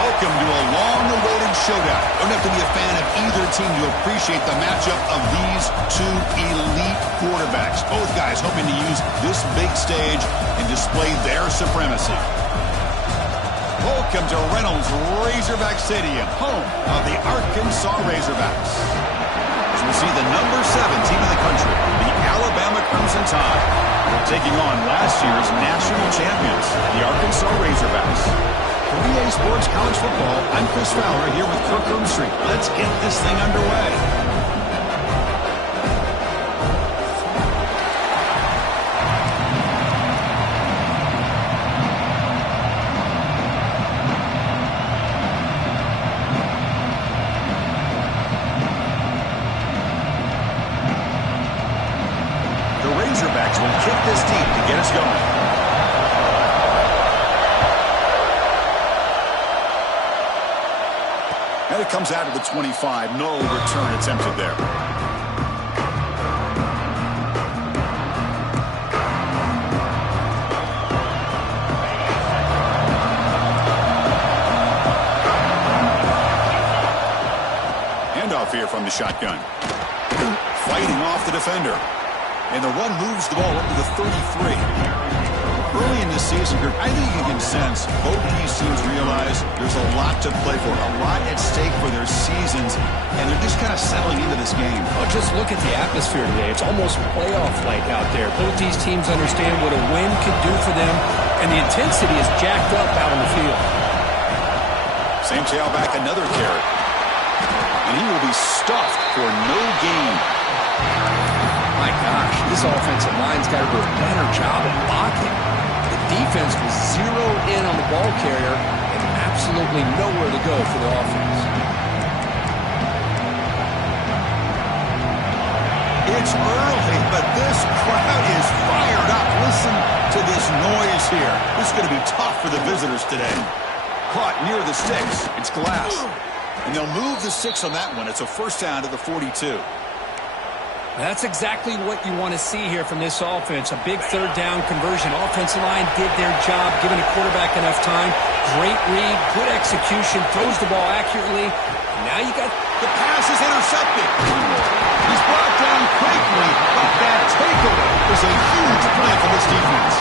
Welcome to a long-awaited showdown. Don't have to be a fan of either team to appreciate the matchup of these two elite quarterbacks. Both guys hoping to use this big stage and display their supremacy. Welcome to Reynolds Razorback Stadium, home of the Arkansas Razorbacks. As we see the number 7 team in the country, the Alabama Crimson Tide, taking on last year's national champions, the Arkansas Razorbacks. For EA Sports College Football, I'm Chris Fowler here with Kirk Herbstreit. Let's get this thing underway. Razorbacks will kick this deep to get us going. And it comes out of the 25. No return attempted there. Handoff here from the shotgun. Fighting off the defender. And the run moves the ball up to the 33. Early in this season, I think you can sense both these teams realize there's a lot to play for, a lot at stake for their seasons, and they're just kind of settling into this game. Oh, just look at the atmosphere today. It's almost playoff-like out there. Both these teams understand what a win could do for them, and the intensity is jacked up out on the field. Same tailback, another carry. And he will be stuffed for no gain. My gosh, this offensive line's got to do a better job of blocking. The defense was zeroed in on the ball carrier and absolutely nowhere to go for the offense. It's early, but this crowd is fired up. Listen to this noise here. This is going to be tough for the visitors today. Caught near the sticks. It's Glass. And they'll move the 6 on that one. It's a first down to the 42. That's exactly what you want to see here from this offense. A big third down conversion. Offensive line did their job, giving a quarterback enough time. Great read, good execution, throws the ball accurately. Now you got... The pass is intercepted. He's brought down quickly, but that takeaway is a huge play for this defense.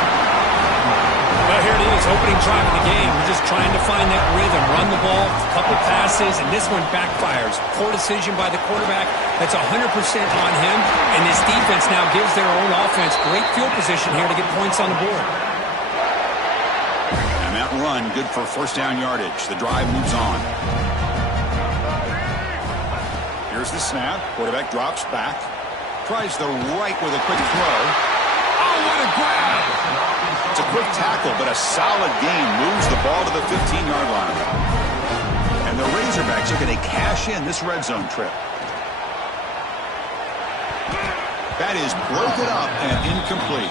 Well, here it is, opening drive of the game. We're just trying to find that rhythm, run the ball, a couple passes, and this one backfires. Poor decision by the quarterback. That's 100% on him, and this defense now gives their own offense great field position here to get points on the board. And that run, good for first down yardage. The drive moves on. Here's the snap. Quarterback drops back. Tries the right with a quick throw. Oh, what a grab! It's a quick tackle, but a solid gain moves the ball to the 15-yard line. And the Razorbacks are going to cash in this red zone trip. That is broken up and incomplete.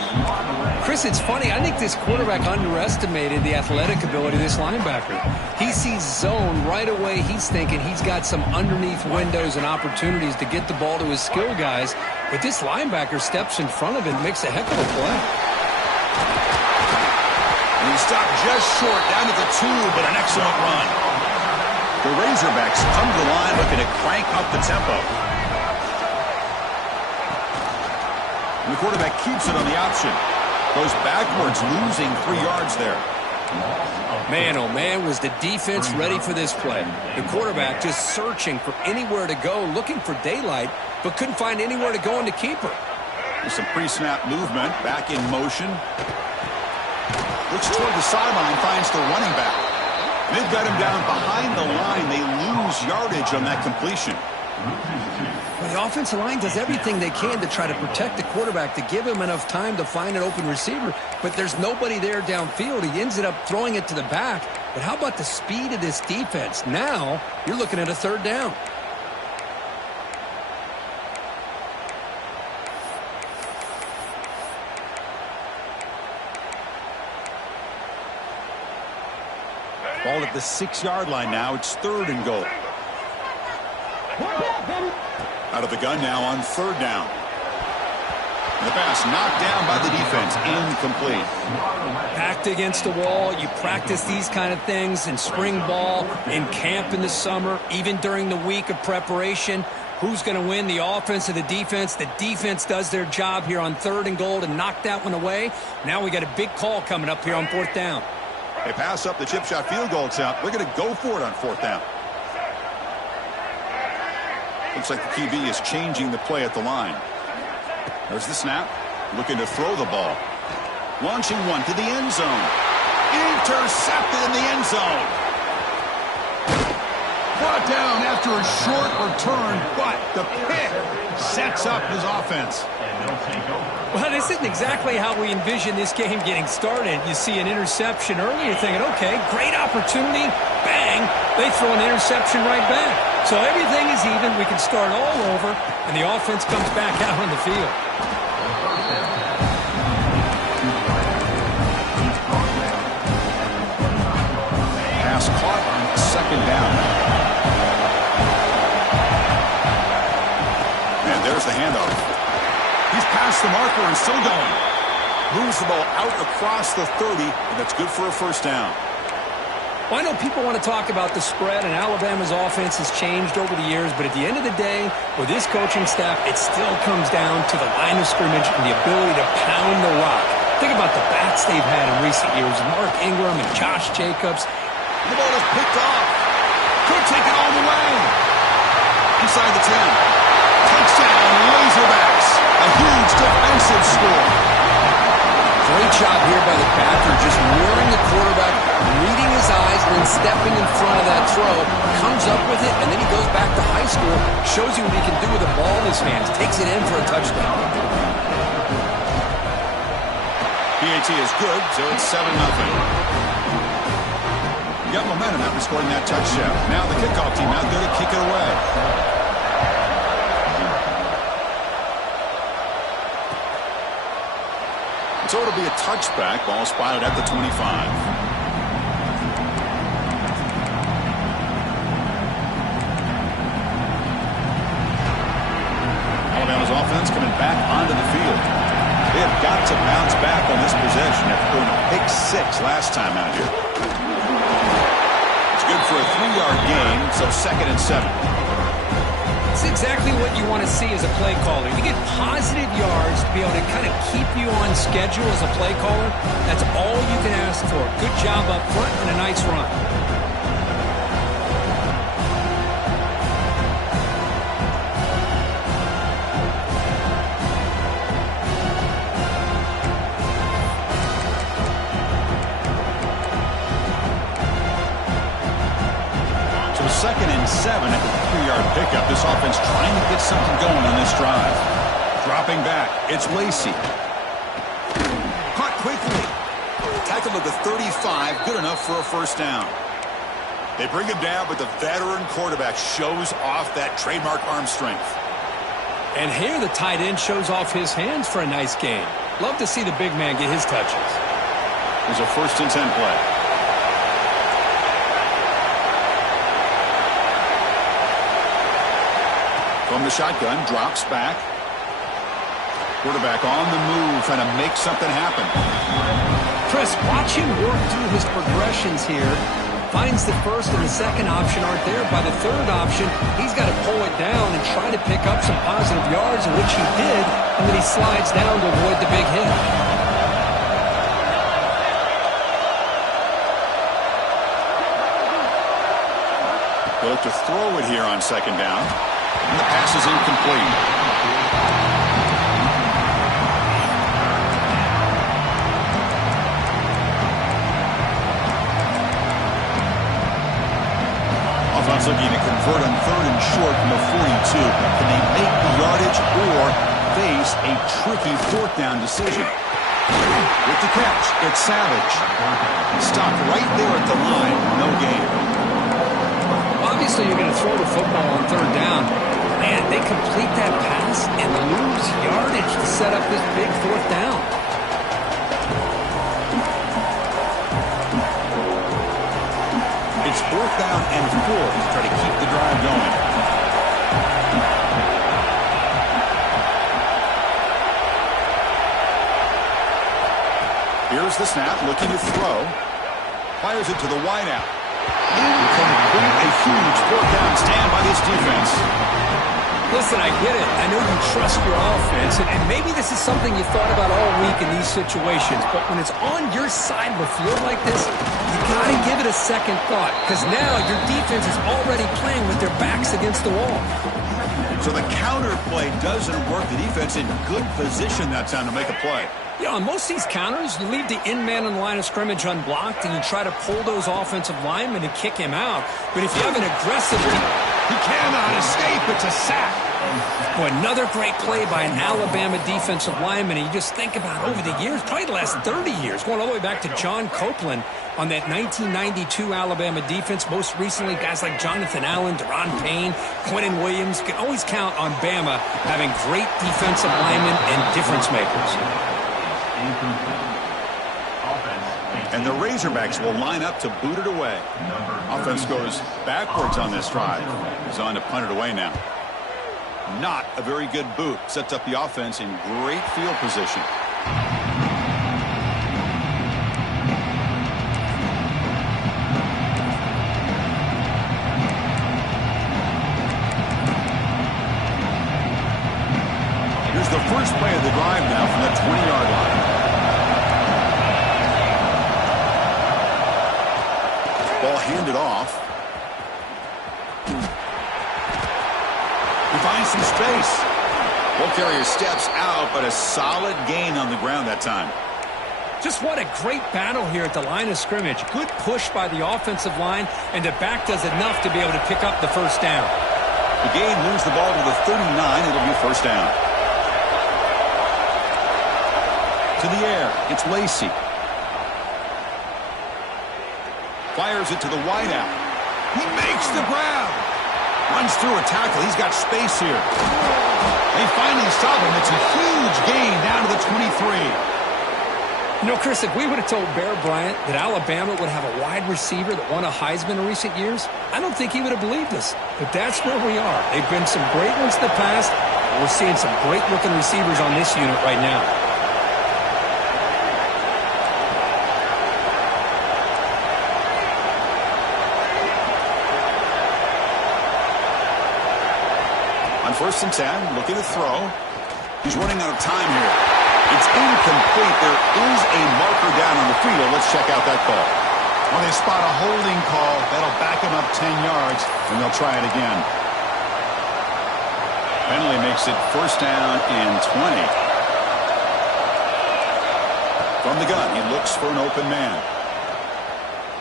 Chris, it's funny. I think this quarterback underestimated the athletic ability of this linebacker. He sees zone right away. He's thinking he's got some underneath windows and opportunities to get the ball to his skill guys. But this linebacker steps in front of him and makes a heck of a play. And he stopped just short, down to the 2, but an excellent run. The Razorbacks come to the line looking to crank up the tempo. And the quarterback keeps it on the option. Goes backwards, losing 3 yards there. Man, oh man, was the defense ready for this play. The quarterback just searching for anywhere to go, looking for daylight, but couldn't find anywhere to go in the keeper. There's some pre-snap movement, back in motion. Looks toward the sideline, finds the running back. They've got him down behind the line. They lose yardage on that completion. Well, the offensive line does everything they can to try to protect the quarterback, to give him enough time to find an open receiver, but there's nobody there downfield. He ends up throwing it to the back. But how about the speed of this defense? Now you're looking at a third down. Ball at the 6-yard line now. It's 3rd and goal. Out of the gun now on 3rd down. The pass knocked down by the defense. Incomplete. Backed against the wall. You practice these kind of things in spring ball, in camp in the summer, even during the week of preparation. Who's going to win, the offense or the defense? The defense does their job here on 3rd and goal to knock that one away. Now we got a big call coming up here on 4th down. They pass up the chip shot field goal attempt. They're going to go for it on 4th down. Looks like the QB is changing the play at the line. There's the snap. Looking to throw the ball. Launching one to the end zone. Intercepted in the end zone. Brought down after a short return, but the pick sets up his offense. Well, this isn't exactly how we envision this game getting started. You see an interception early, you're thinking, okay, great opportunity, bang, they throw an interception right back. So everything is even, we can start all over, and the offense comes back out on the field. Pass caught on 2nd down. And there's the handoff. He's past the marker and still going. Moves the ball out across the 30, and that's good for a 1st down. Well, I know people want to talk about the spread, and Alabama's offense has changed over the years, but at the end of the day, with this coaching staff, it still comes down to the line of scrimmage and the ability to pound the rock. Think about the bats they've had in recent years, Mark Ingram and Josh Jacobs. The ball is picked off. Could take it all the way. Inside the 10. Touchdown, Razorbacks. A huge defensive score. Great job here by the backer, just mirroring the quarterback, reading his eyes, and then stepping in front of that throw. Comes up with it, and then he goes back to high school, shows you what he can do with the ball in his hands, takes it in for a touchdown. PAT is good, so it's 7-0. You got momentum after scoring that touchdown. Now the kickoff team out there to kick it away. So it'll be a touchback. Ball spotted at the 25. Alabama's offense coming back onto the field. They have got to bounce back on this possession after going to pick 6 last time out here. It's good for a 3-yard gain, so 2nd and 7. It's exactly what you want to see as a play caller. You get positive yards to be able to kind of keep you on schedule as a play caller. That's all you can ask for. Good job up front and a nice run. So 2nd and 7 at the 3-yard pickup. This offense trying to get something going on this drive. Dropping back, it's Lacey. Caught quickly. Tackled at the 35, good enough for a 1st down. They bring him down, but the veteran quarterback shows off that trademark arm strength. And here the tight end shows off his hands for a nice gain. Love to see the big man get his touches. There's a 1st and 10 play. From the shotgun, drops back. Quarterback on the move, trying to make something happen. Chris, watch him work through his progressions here. Finds the 1st and the 2nd option aren't there. By the 3rd option, he's got to pull it down and try to pick up some positive yards, which he did, and then he slides down to avoid the big hit. They look to throw it here on 2nd down. And the pass is incomplete. Offense looking to convert on 3rd and short from the 42. Can they make the yardage or face a tricky 4th down decision? With the catch, it's Savage. Stopped right there at the line. No gain. Obviously, you're going to throw the football on 3rd down. Man, they complete that pass and lose yardage to set up this big 4th down. It's 4th down and 4 to try to keep the drive going. Here's the snap, looking to throw. Fires it to the wideout. Incomplete, a huge fourth down stand by this defense. Listen, I get it. I know you trust your offense, and maybe this is something you thought about all week in these situations, but when it's on your side of the field like this, you got to give it a second thought, because now your defense is already playing with their backs against the wall. So the counter play doesn't work. The defense in good position that time to make a play. You know, on most of these counters, you leave the in man on the line of scrimmage unblocked, and you try to pull those offensive linemen and kick him out. But if you have an aggressive... He cannot escape. It's a sack. Well, another great play by an Alabama defensive lineman. And you just think about over the years, probably the last 30 years, going all the way back to John Copeland on that 1992 Alabama defense. Most recently, guys like Jonathan Allen, Deron Payne, Quentin Williams. You can always count on Bama having great defensive linemen and difference makers. And the Razorbacks will line up to boot it away. Offense goes backwards on this drive. He's on to punt it away now. Not a very good boot. Sets up the offense in great field position. Here's the first play of the drive now from the 20-yard line. Ball handed off. He finds some space. Ball carrier steps out, but a solid gain on the ground that time. Just what a great battle here at the line of scrimmage. Good push by the offensive line, and the back does enough to be able to pick up the first down. The gain moves the ball to the 39. It'll be first down. To the air. It's Lacy. Fires it to the wideout. He makes the grab. Runs through a tackle. He's got space here. They finally stop him. It's a huge gain down to the 23. You know, Chris, if we would have told Bear Bryant that Alabama would have a wide receiver that won a Heisman in recent years, I don't think he would have believed us. But that's where we are. They've been some great ones in the past. We're seeing some great-looking receivers on this unit right now. On 1st and 10, looking to throw. He's running out of time here. It's incomplete. There is a marker down on the field. Let's check out that call. Well, they spot a holding call. That'll back him up 10 yards, and they'll try it again. Penalty makes it first down and 20. From the gun, he looks for an open man.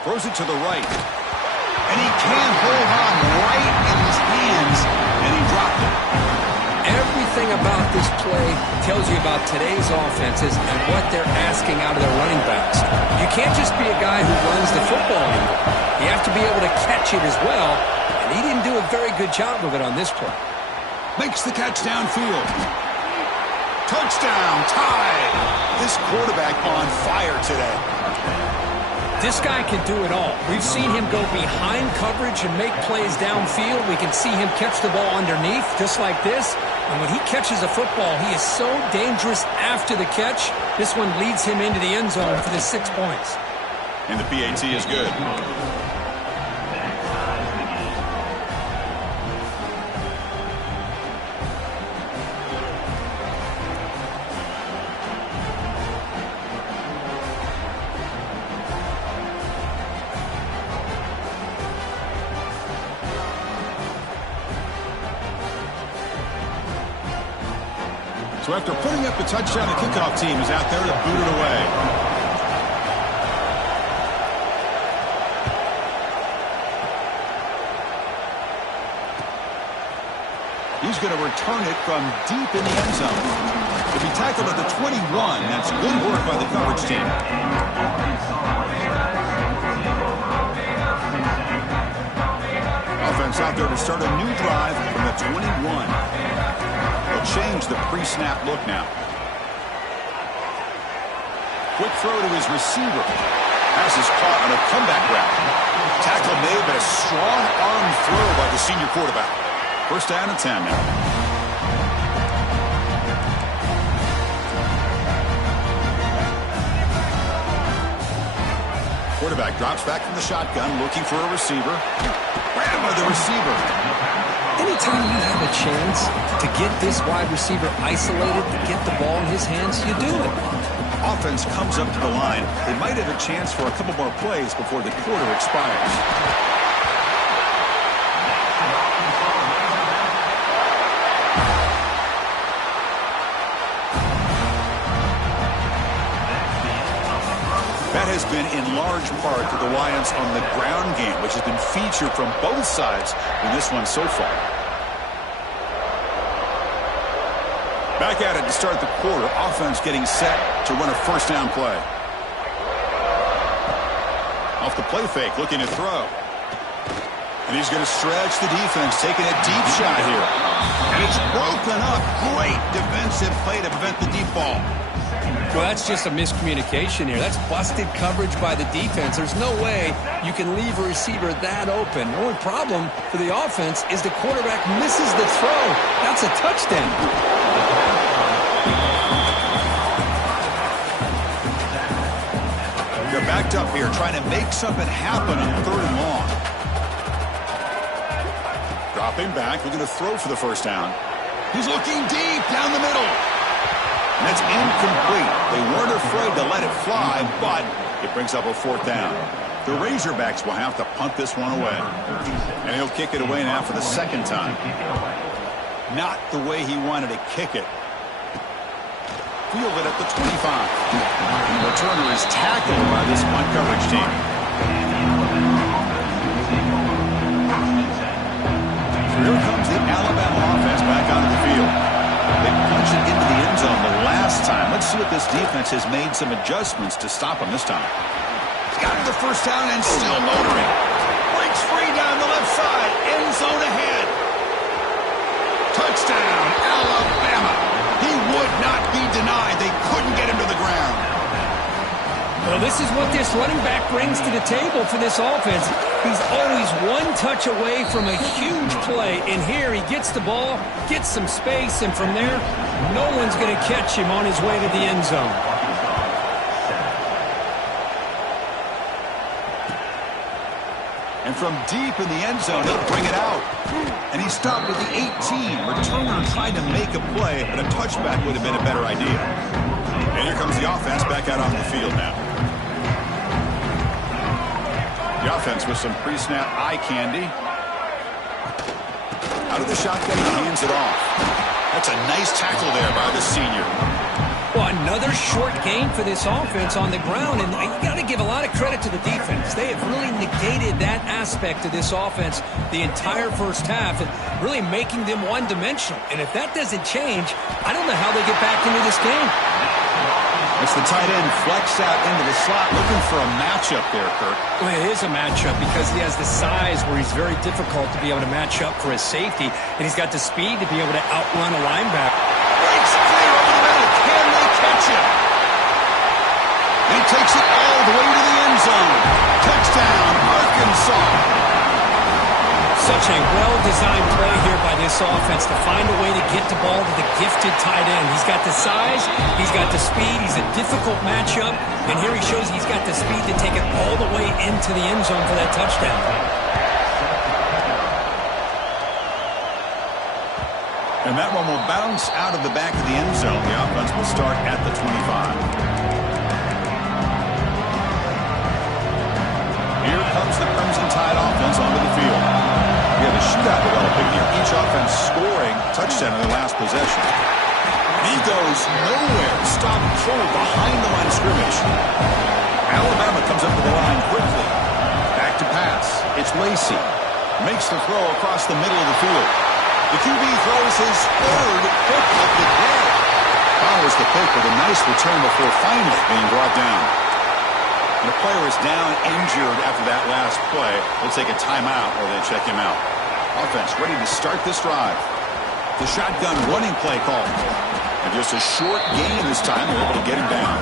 Throws it to the right. And he can't hold on right in his hands, and he dropped it. Everything about this play tells you about today's offenses and what they're asking out of their running backs. You can't just be a guy who runs the football anymore. You have to be able to catch it as well, and he didn't do a very good job of it on this play. Makes the catch downfield. Touchdown, tied. This quarterback on fire today. This guy can do it all. We've seen him go behind coverage and make plays downfield. We can see him catch the ball underneath, just like this. And when he catches a football, he is so dangerous after the catch. This one leads him into the end zone for the 6 points. And the PAT is good. So after putting up the touchdown, the kickoff team is out there to boot it away. He's going to return it from deep in the end zone. To be tackled at the 21, that's good work by the coverage team. Offense out there to start a new drive from the 21. They'll change the pre-snap look now. Quick throw to his receiver. Pass is caught on a comeback route. Tackle made, but a strong arm throw by the senior quarterback. First down and 10 now. Quarterback drops back from the shotgun, looking for a receiver. Grab by the receiver. Anytime you have a chance to get this wide receiver isolated, to get the ball in his hands, you do it. Offense comes up to the line. They might have a chance for a couple more plays before the quarter expires. That has been in large part to the reliance on the ground game, which has been featured from both sides in this one so far. Back at it to start the quarter. Offense getting set to run a first down play. Off the play fake, looking to throw. And he's going to stretch the defense, taking a deep shot here. And it's broken up. Great defensive play to prevent the deep ball. Well, that's just a miscommunication here. That's busted coverage by the defense. There's no way you can leave a receiver that open. The only problem for the offense is the quarterback misses the throw. That's a touchdown. They're backed up here, trying to make something happen on 3rd and long. Dropping back, looking to throw for the first down. He's looking deep down the middle. And that's incomplete. They weren't afraid to let it fly, but it brings up a 4th down. The Razorbacks will have to punt this one away. And he'll kick it away now for the 2nd time. Not the way he wanted to kick it. Fielded at the 25. The returner is tackled by this punt coverage team. So here comes the Alabama offense back onto the field. They punch it into the end zone the last time. Let's see if this defense has made some adjustments to stop him this time. He's got the first down and still motoring. Breaks free down the left side. End zone ahead. Touchdown, Alabama. He would not be denied. They couldn't get him to the ground. Well, this is what this running back brings to the table for this offense. He's always one touch away from a huge play. And here he gets the ball, gets some space, and from there, no one's going to catch him on his way to the end zone. And from deep in the end zone, he'll bring it out. And he stopped at the 18. Returner tried to make a play, but a touchback would have been a better idea. And here comes the offense back out on the field now. The offense with some pre-snap eye candy. Out of the shotgun, he hands it off. That's a nice tackle there by the senior. Well, another short game for this offense on the ground, and you got to give a lot of credit to the defense. They have really negated that aspect of this offense the entire first half, and really making them one-dimensional. And if that doesn't change, I don't know how they get back into this game. It's the tight end flex out into the slot, looking for a matchup there, Kirk. Well, it is a matchup because he has the size where he's very difficult to be able to match up for his safety, and he's got the speed to be able to outrun a linebacker. Breaks clear over the middle. Can they catch him? He takes it all the way to the end zone. Touchdown, Arkansas. Such a well-designed play here by this offense to find a way to get the ball to the gifted tight end. He's got the size, he's got the speed, he's a difficult matchup, and here he shows he's got the speed to take it all the way into the end zone for that touchdown. And that one will bounce out of the back of the end zone. The offense will start at the 25. Here comes the Crimson Tide offense onto the field. We have a shootout developing here. Each offense scoring touchdown in their last possession. He goes nowhere. Stop cold behind the line of scrimmage. Alabama comes up to the line quickly. Back to pass. It's Lacey. Makes the throw across the middle of the field. The QB throws his 3rd pick of the day. Follows the pick with a nice return before finally being brought down. And the player is down injured after that last play. They'll take a timeout or they check him out. Offense ready to start this drive. The shotgun running play call. And just a short gain this time. They're able to get him down.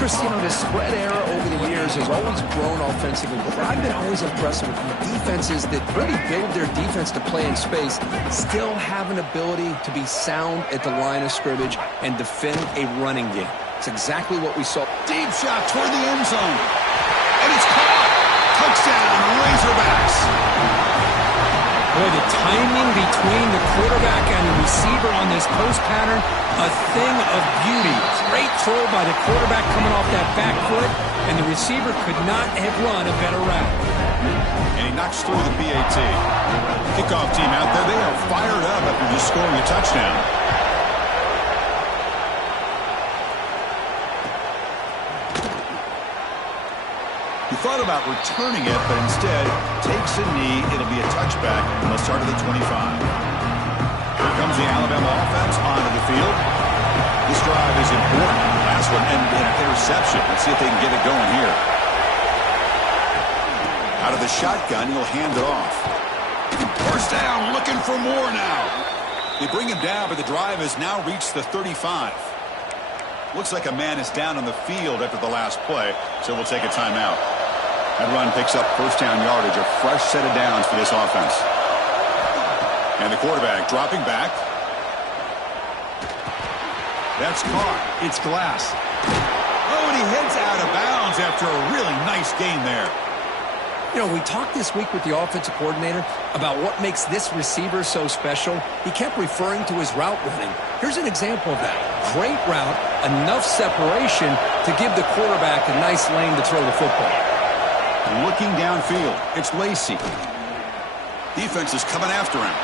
Cristiano, the spread era over the years has always grown offensively. But I've been always impressed with defenses that really build their defense to play in space, still have an ability to be sound at the line of scrimmage and defend a running game. It's exactly what we saw. Deep shot toward the end zone. Touchdown, Razorbacks. Boy, the timing between the quarterback and the receiver on this post pattern, a thing of beauty. Great throw by the quarterback coming off that back foot, and the receiver could not have run a better route. And he knocks through the PAT. Kickoff team out there, they are fired up after just scoring a touchdown. He thought about returning it, but instead takes a knee. It'll be a touchback on the start of the 25. Here comes the Alabama offense onto the field. This drive is important. Last one ended in an interception. Let's see if they can get it going here. Out of the shotgun, he'll hand it off. First down, looking for more now. They bring him down, but the drive has now reached the 35. Looks like a man is down on the field after the last play, so we'll take a timeout. That run picks up first down yardage, a fresh set of downs for this offense. And the quarterback dropping back. That's caught. It's Glass. Oh, and he heads out of bounds after a really nice gain there. You know, we talked this week with the offensive coordinator about what makes this receiver so special. He kept referring to his route running. Here's an example of that. Great route, enough separation to give the quarterback a nice lane to throw the football. Looking downfield, it's Lacy. Defense is coming after him.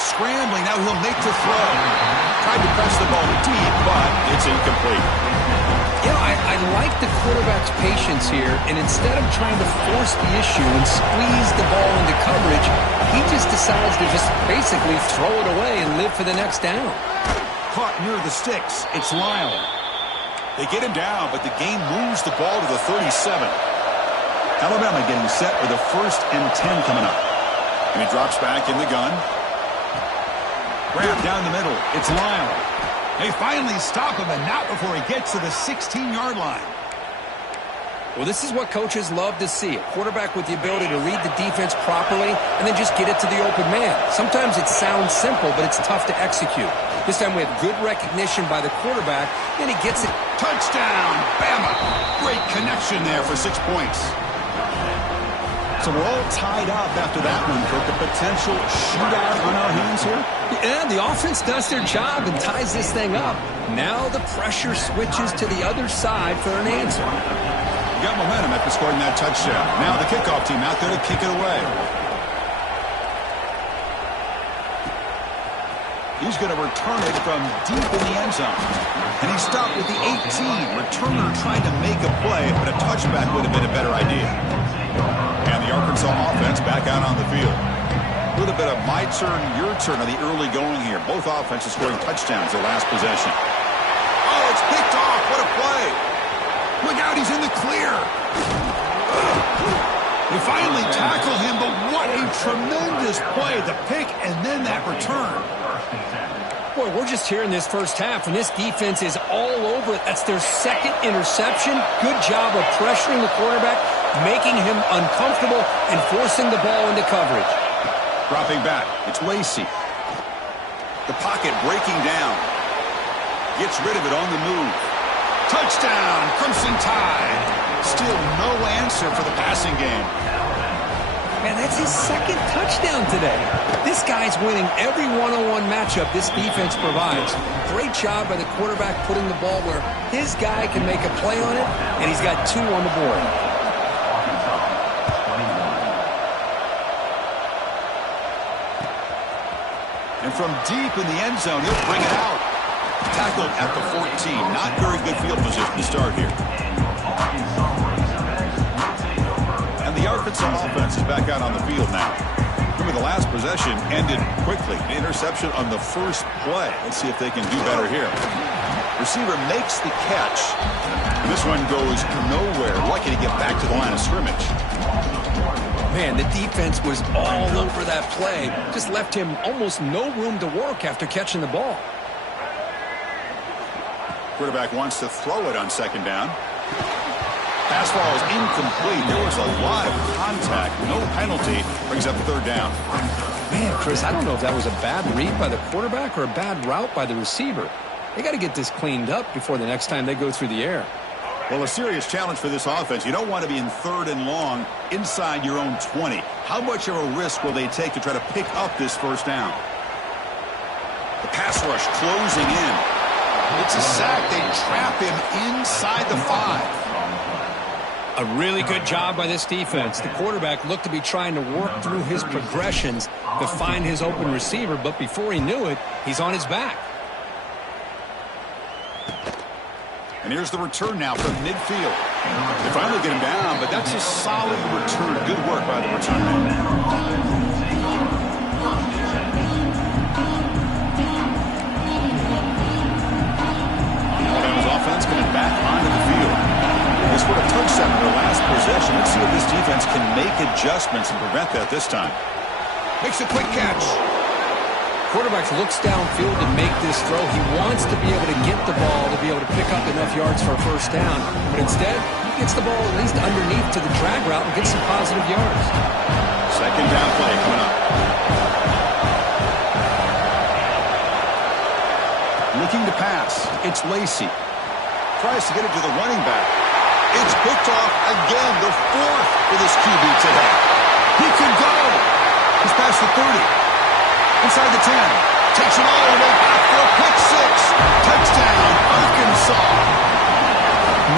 Scrambling, now he'll make the throw. Tried to press the ball deep, but it's incomplete. You know, I like the quarterback's patience here, and instead of trying to force the issue and squeeze the ball into coverage, he just decides to just basically throw it away and live for the next down. Caught near the sticks, it's Lyle. They get him down, but the game moves the ball to the 37. Alabama getting set with a 1st and 10 coming up. And he drops back in the gun. Grab down the middle, it's Lyle. They finally stop him, and not before he gets to the 16-yard line. Well, this is what coaches love to see. A quarterback with the ability to read the defense properly and then just get it to the open man. Sometimes it sounds simple, but it's tough to execute. This time we have good recognition by the quarterback, and he gets it. Touchdown, Bama. Great connection there for 6 points. So we're all tied up after that one, Kirk. A potential shootout on our hands here? Yeah, the offense does their job and ties this thing up. Now the pressure switches to the other side for an answer. Got momentum after scoring that touchdown. Now the kickoff team out there to kick it away. He's going to return it from deep in the end zone. And he stopped with the 18. Returner trying to make a play, but a touchback would have been a better idea. And the Arkansas offense back out on the field. A little bit of my turn, your turn on the early going here. Both offenses scoring touchdowns their last possession. Oh, it's picked off. What a play. Look out, he's in the clear. They finally tackle him, but what a tremendous play. The pick and then that return. Boy, we're just here in this first half, and this defense is all over it. That's their 2nd interception. Good job of pressuring the quarterback, making him uncomfortable, and forcing the ball into coverage. Dropping back, it's Lacy. The pocket breaking down. Gets rid of it on the move. Touchdown, Crimson Tide. Still no answer for the passing game. Man, that's his 2nd touchdown today. This guy's winning every one-on-one matchup this defense provides. Great job by the quarterback putting the ball where his guy can make a play on it, and he's got 2 on the board. And from deep in the end zone, he'll bring it out. Tackled at the 14. Not very good field position to start here. And the Arkansas offense is back out on the field now. Remember, the last possession ended quickly. An interception on the first play. Let's see if they can do better here. Receiver makes the catch. And this one goes nowhere. Lucky to get back to the line of scrimmage. Man, the defense was all over that play. Just left him almost no room to work after catching the ball. Quarterback wants to throw it on 2nd down. Pass ball is incomplete. There was a lot of contact. No penalty. Brings up 3rd down. Man, Chris, I don't know if that was a bad read by the quarterback or a bad route by the receiver. They got to get this cleaned up before the next time they go through the air. Well, a serious challenge for this offense. You don't want to be in 3rd and long inside your own 20. How much of a risk will they take to try to pick up this first down? The pass rush closing in. It's a sack. They trap him inside the 5. A really good job by this defense. The quarterback looked to be trying to work through his progressions to find his open receiver, but before he knew it, he's on his back. And here's the return now from midfield. They finally get him down, but that's a solid return. Good work by the return man. Offense coming back onto the field. This would have touchdown in their last possession. Let's see if this defense can make adjustments and prevent that this time. Makes a quick catch. Quarterback looks downfield to make this throw. He wants to be able to get the ball to be able to pick up enough yards for a first down. But instead, he gets the ball at least underneath to the drag route and gets some positive yards. Second down play coming up. Looking to pass. It's Lacy. Tries to get it to the running back. It's picked off again, the 4th for this QB today. He can go. He's past the 30. Inside the 10. Takes it all the way back for a pick 6. Touchdown, Arkansas.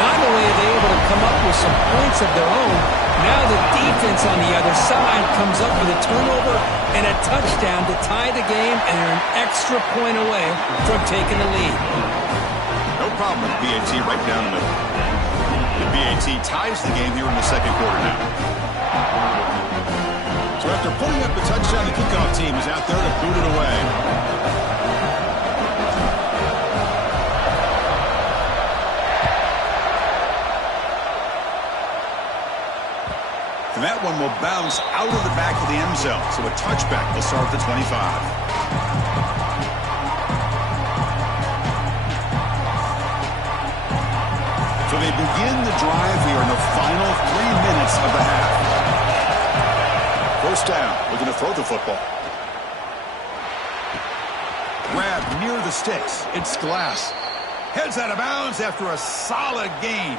Not only are they able to come up with some points of their own, now the defense on the other side comes up with a turnover and a touchdown to tie the game, and they're an extra point away from taking the lead. No problem with BAT right down the middle. The BAT ties the game here in the second quarter now. So after putting up the touchdown, the kickoff team is out there to boot it away. And that one will bounce out of the back of the end zone. So a touchback will start at the 25. So they begin the drive here in the final 3 minutes of the half. First down, looking to throw the football. Grab near the sticks. It's Glass. Heads out of bounds after a solid gain.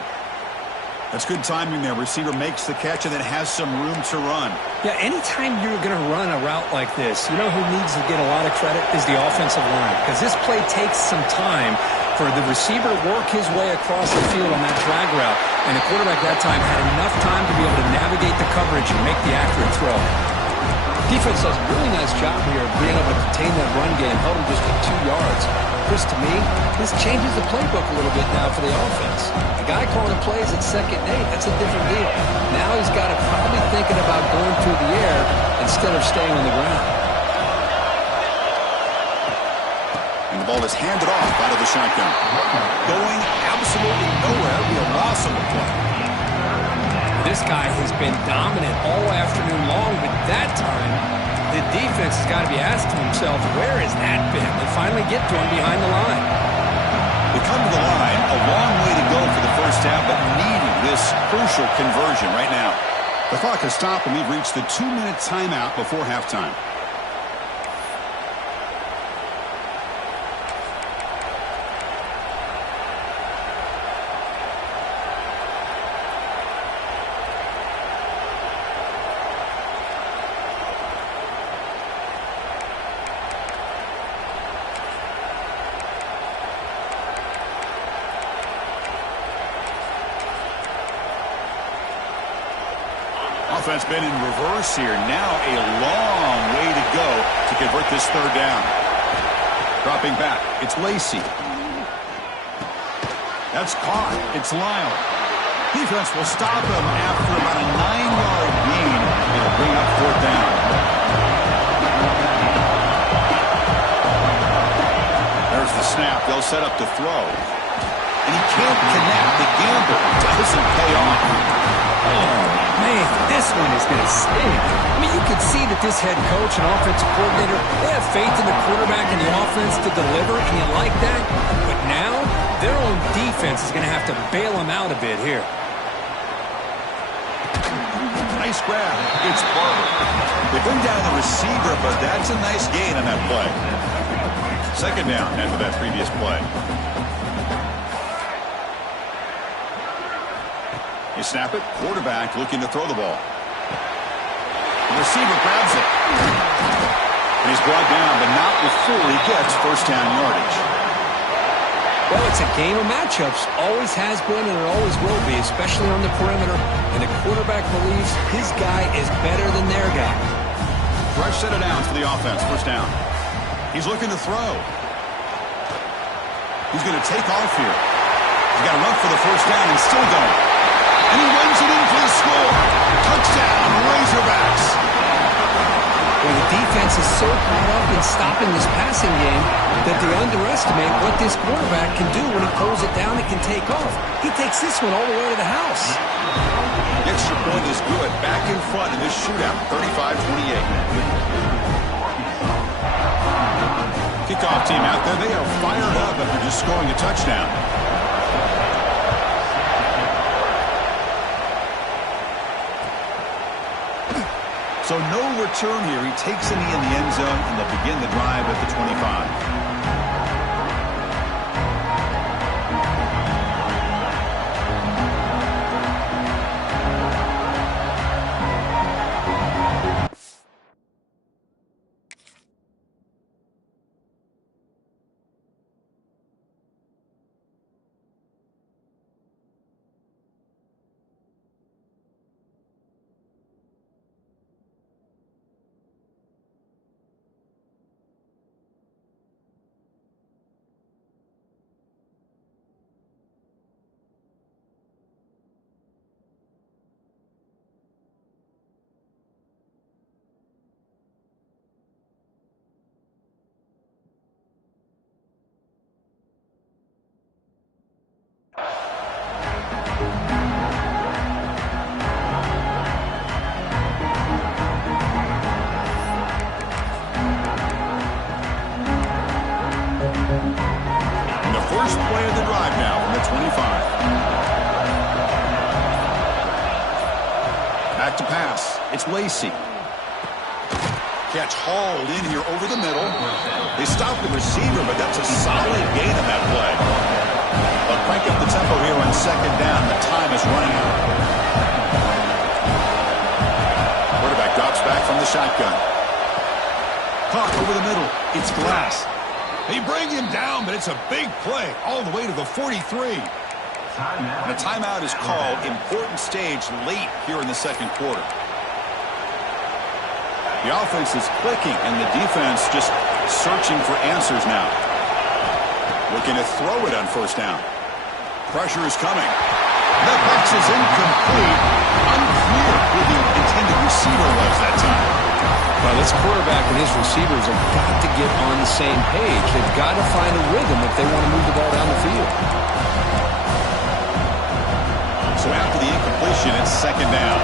That's good timing there. Receiver makes the catch and then has some room to run. Yeah, anytime you're going to run a route like this, you know who needs to get a lot of credit is the offensive line, because this play takes some time for the receiver to work his way across the field on that drag route, and the quarterback that time had enough time to be able to navigate the coverage and make the accurate throw. Defense does a really nice job here of being able to contain that run game, held him just to 2 yards. Chris, to me, this changes the playbook a little bit now for the offense. The guy calling the plays at 2nd and 8, that's a different deal. Now he's got to probably thinking about going through the air instead of staying on the ground. And the ball is handed off out of the shotgun. Going absolutely nowhere. It'll be a loss on the play. This guy has been dominant all afternoon long, but that time, the defense has got to be asking themselves, where has that been? They finally get to him behind the line. They come to the line, a long way to go for the first half, but needing this crucial conversion right now. The clock has stopped, and we've reached the 2-minute timeout before halftime. Offense been in reverse here. Now a long way to go to convert this third down. Dropping back, it's Lacy. That's caught. It's Lyle. Defense will stop him after about a 9-yard gain. It'll bring up fourth down. There's the snap. They'll set up to throw. And he can't connect. The gamble doesn't pay off. Oh, man, this one is going to sting. I mean, you can see that this head coach and offensive coordinator, they have faith in the quarterback and the offense to deliver, and you like that. But now, their own defense is going to have to bail them out a bit here. Nice grab. It's Barber. They bring down the receiver, but that's a nice gain on that play. Second down after that previous play. They snap it. Quarterback looking to throw the ball. The receiver grabs it. And he's brought down, but not before he gets first down yardage. Well, it's a game of matchups. Always has been and it always will be, especially on the perimeter. And the quarterback believes his guy is better than their guy. Fresh set of downs for the offense. First down. He's looking to throw. He's going to take off here. He's got to run for the first down and still going. And he runs it in for the score. Touchdown, Razorbacks. Well, the defense is so caught up in stopping this passing game that they underestimate what this quarterback can do when he pulls it down and can take off. He takes this one all the way to the house. The extra point is good. Back in front in this shootout, 35-28. Kickoff team out there. They are fired up after just scoring a touchdown. So no return here. He takes a knee in the end zone, and they'll begin the drive at the 25. First play of the drive now from the 25. Back to pass. It's Lacy. Catch hauled in here over the middle. They stop the receiver, but that's a solid gain on that play. They'll crank up the tempo here on second down. The time is running out. Quarterback drops back from the shotgun. Caught over the middle. It's Glass. They bring him down, but it's a big play all the way to the 43. And a timeout is called. Important stage late here in the second quarter. The offense is clicking, and the defense just searching for answers now. Looking to throw it on first down. Pressure is coming. The pass is incomplete. Unclear who the intended receiver was that time. Well, this quarterback and his receivers have got to get on the same page. They've got to find a rhythm if they want to move the ball down the field. So after the incompletion, it's second down.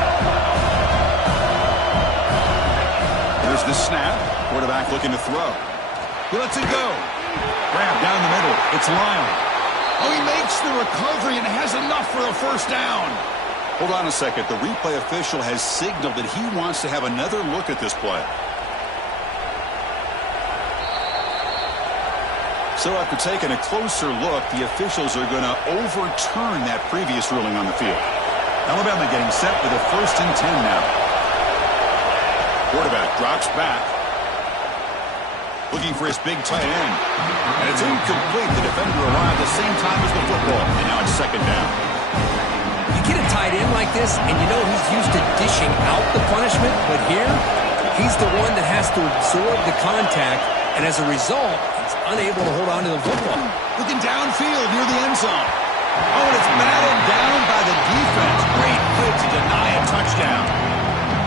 There's the snap. Quarterback looking to throw. He lets it go. Grab down the middle. It's Lyle. Oh, he makes the recovery and has enough for a first down. Hold on a second. The replay official has signaled that he wants to have another look at this play. So after taking a closer look, the officials are going to overturn that previous ruling on the field. Alabama getting set for the 1st and 10 now. Quarterback drops back. Looking for his big tight end. And it's incomplete. The defender arrived the same time as the football. And now it's second down. You get a tight end like this, and you know he's used to dishing out the punishment, but here, he's the one that has to absorb the contact, and as a result, he's unable to hold on to the football. Looking downfield near the end zone. Oh, and it's batted down by the defense. Great hit to deny a touchdown.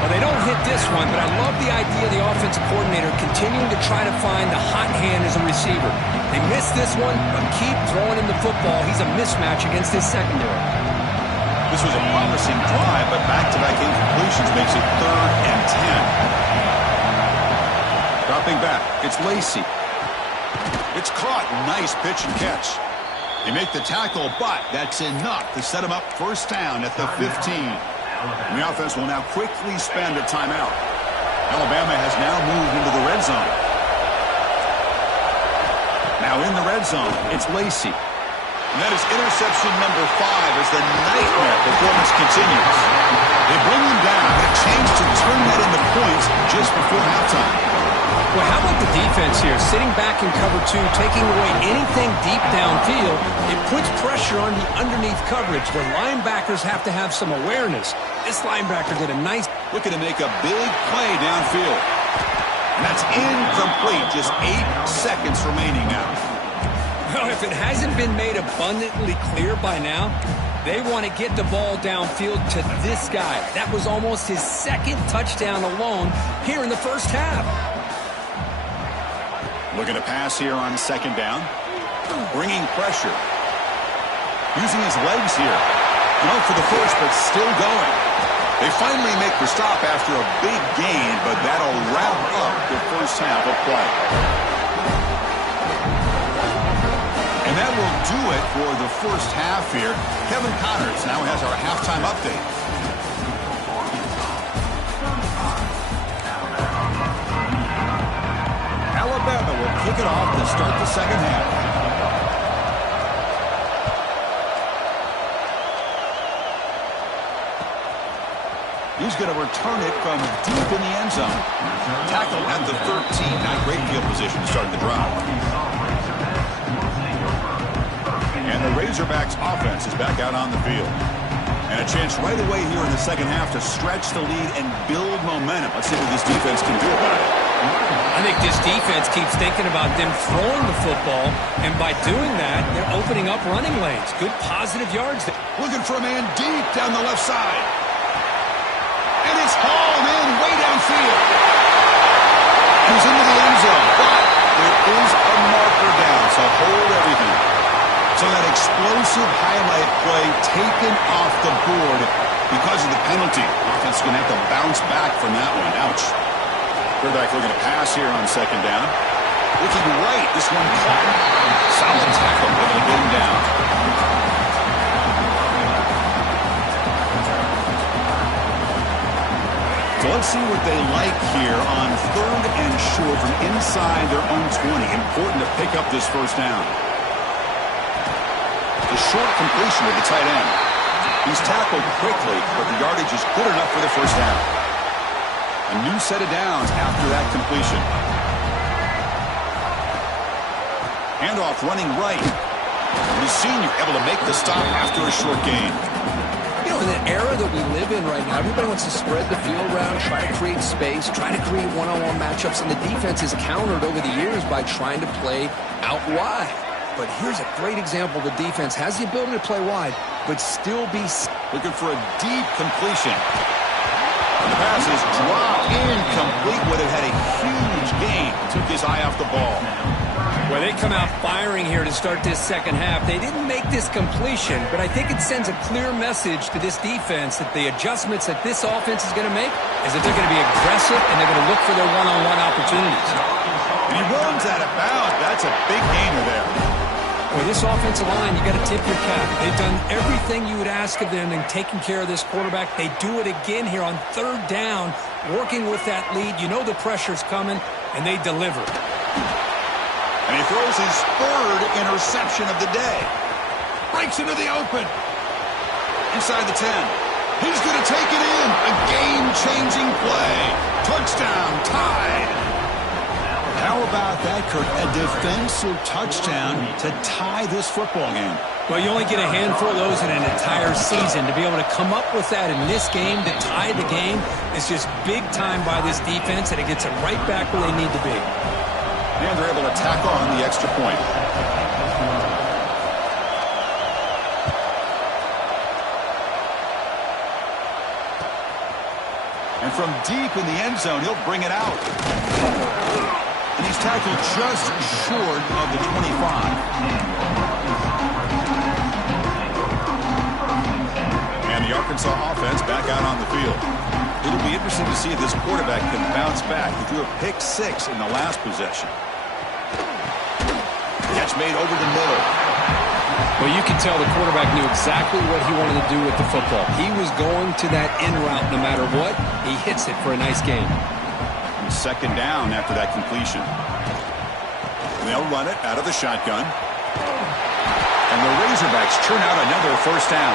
Well, they don't hit this one, but I love the idea of the offensive coordinator continuing to try to find the hot hand as a receiver. They missed this one, but keep throwing him the football. He's a mismatch against his secondary. This was a promising drive, but back-to-back incompletions makes it 3rd and 10. Dropping back, it's Lacy. It's caught. Nice pitch and catch. They make the tackle, but that's enough to set him up first down at the 15. And the offense will now quickly spend a timeout. Alabama has now moved into the red zone. Now in the red zone, it's Lacy. And that is interception number 5 as the nightmare performance continues. They bring him down, but a chance to turn that into points just before halftime. Well, how about the defense here? Sitting back in cover 2, taking away anything deep downfield. It puts pressure on the underneath coverage. The linebackers have to have some awareness. This linebacker did a nice... Looking to make a big play downfield. And that's incomplete. Just 8 seconds remaining now. Well, if it hasn't been made abundantly clear by now, they want to get the ball downfield to this guy. That was almost his second touchdown alone here in the first half. Looking to pass here on second down. Bringing pressure. Using his legs here. No for the first, but still going. They finally make the stop after a big gain, but that'll wrap up the first half of play. And that will do it for the first half here. Kevin Connors now has our halftime update. Alabama will kick it off to start the second half. He's going to return it from deep in the end zone. Tackle at the 13. Not great field position to start the drive. And the Razorbacks offense is back out on the field. And a chance right away here in the second half to stretch the lead and build momentum. Let's see what this defense can do about it. I think this defense keeps thinking about them throwing the football, and by doing that, they're opening up running lanes. Good positive yards. Looking for a man deep down the left side. And it's hauled in way downfield. He's into the end zone, but there is a marker down, so hold everything. So that explosive highlight play taken off the board because of the penalty. Offense is going to have to bounce back from that one. Ouch. Quarterback looking to pass here on second down. Looking right, this one caught. Solid tackle, able to get him down. So let's see what they like here on third and short from inside their own 20. Important to pick up this first down. The short completion of the tight end. He's tackled quickly, but the yardage is good enough for the first down. A new set of downs after that completion. Handoff running right. The senior able to make the stop after a short gain. You know, in the era that we live in right now, everybody wants to spread the field around, try to create space, try to create one-on-one matchups, and the defense is countered over the years by trying to play out wide. But here's a great example. The defense has the ability to play wide, but still be... Looking for a deep completion. The pass is dropped incomplete. Would have had a huge gain. Took his eye off the ball. Well, they come out firing here to start this second half. They didn't make this completion, but I think it sends a clear message to this defense that the adjustments that this offense is going to make is that they're going to be aggressive and they're going to look for their one-on-one opportunities. And he runs out of bounds. That's a big gainer there. Well, this offensive line, you got to tip your cap. They've done everything you would ask of them in taking care of this quarterback. They do it again here on third down, working with that lead. You know the pressure's coming, and they deliver. And he throws his third interception of the day. Breaks into the open. Inside the 10. He's going to take it in. A game-changing play. Touchdown, tied. How about that, Kurt? A defensive touchdown to tie this football game. Well, you only get a handful of those in an entire season. To be able to come up with that in this game, to tie the game, is just big time by this defense, and it gets them right back where they need to be. And they're able to tack on the extra point. And from deep in the end zone, he'll bring it out. And he's tackled just short of the 25. And the Arkansas offense back out on the field. It'll be interesting to see if this quarterback can bounce back. He threw a pick-6 in the last possession. Catch made over the middle. Well, you can tell the quarterback knew exactly what he wanted to do with the football. He was going to that in route no matter what. He hits it for a nice gain. Second down after that completion. They'll run it out of the shotgun. And the Razorbacks churn out another first down.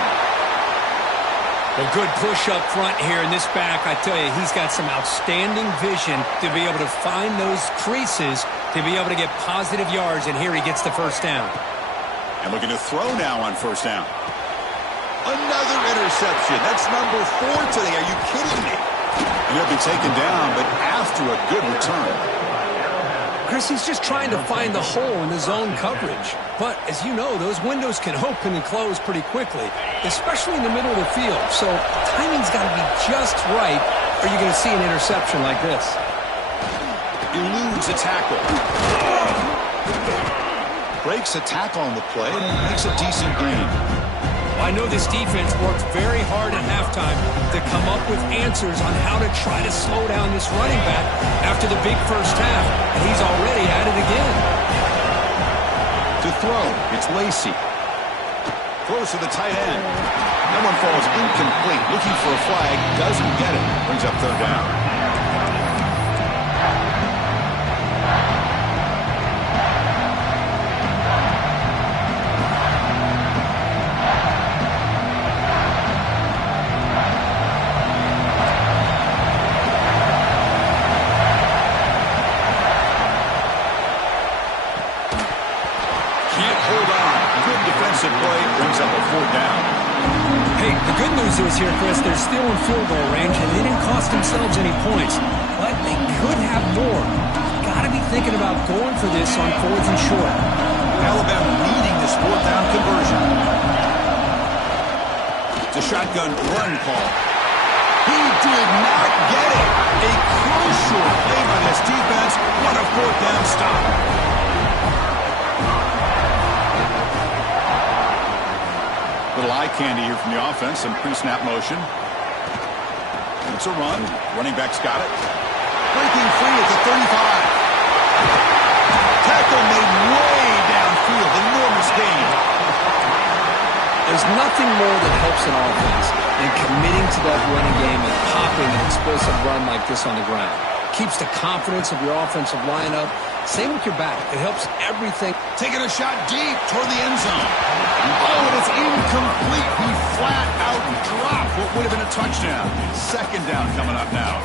A good push up front here in this back. I tell you, he's got some outstanding vision to be able to find those creases, to be able to get positive yards, and here he gets the first down. And looking to throw now on first down. Another interception. That's number 4 today. Are you kidding me? And he'll be taken down, but after a good return. Chris, he's just trying to find the hole in the zone coverage. But, as you know, those windows can open and close pretty quickly, especially in the middle of the field. So, timing's got to be just right, or you're going to see an interception like this. Eludes a tackle. Breaks a tackle on the play and makes a decent gain. I know this defense worked very hard at halftime to come up with answers on how to try to slow down this running back after the big first half, and he's already at it again. To throw, it's Lacy. Throws to the tight end. That one falls incomplete. Looking for a flag, doesn't get it. Brings up third down. Play brings up a fourth down. Hey, the good news is here, Chris, they're still in field goal range, and they didn't cost themselves any points. But they could have more. Got to be thinking about going for this on fourth and short. Alabama needing this fourth down conversion. It's a shotgun run call. He did not get it. A crucial play by this defense. What a fourth down stop. Little eye candy here from the offense. Some pre-snap motion. It's a run. Running back's got it. Breaking free at the 35. Tackle made way downfield. Enormous gain. There's nothing more that helps an offense than committing to that running game and popping an explosive run like this on the ground. Keeps the confidence of your offensive lineup. Same with your back. It helps everything. Taking a shot deep toward the end zone. Oh, and it's incomplete. He flat out dropped what would have been a touchdown. Second down coming up now.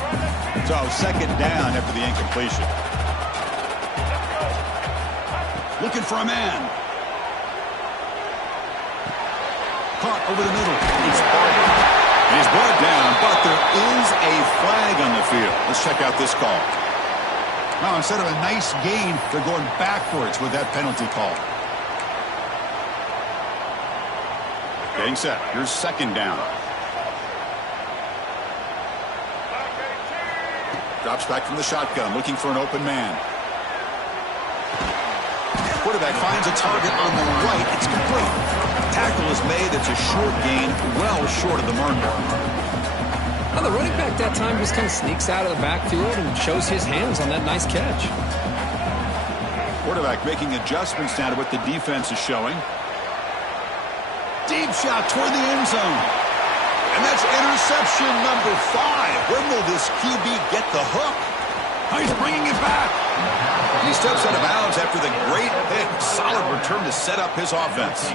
So second down after the incompletion. Looking for a man. Caught over the middle. It's Barber. And he's brought down, but there is a flag on the field. Let's check out this call. Now, instead of a nice gain, they're going backwards with that penalty call. Getting set. Here's second down. Drops back from the shotgun, looking for an open man. Quarterback finds a target on the right. It's complete. Tackle is made. It's a short gain, well short of the marker. Well, the running back that time just kind of sneaks out of the backfield and shows his hands on that nice catch. Quarterback making adjustments now to what the defense is showing. Deep shot toward the end zone. And that's interception number 5. When will this QB get the hook? He's bringing it back. He steps out of bounds after the great pick. Solid return to set up his offense.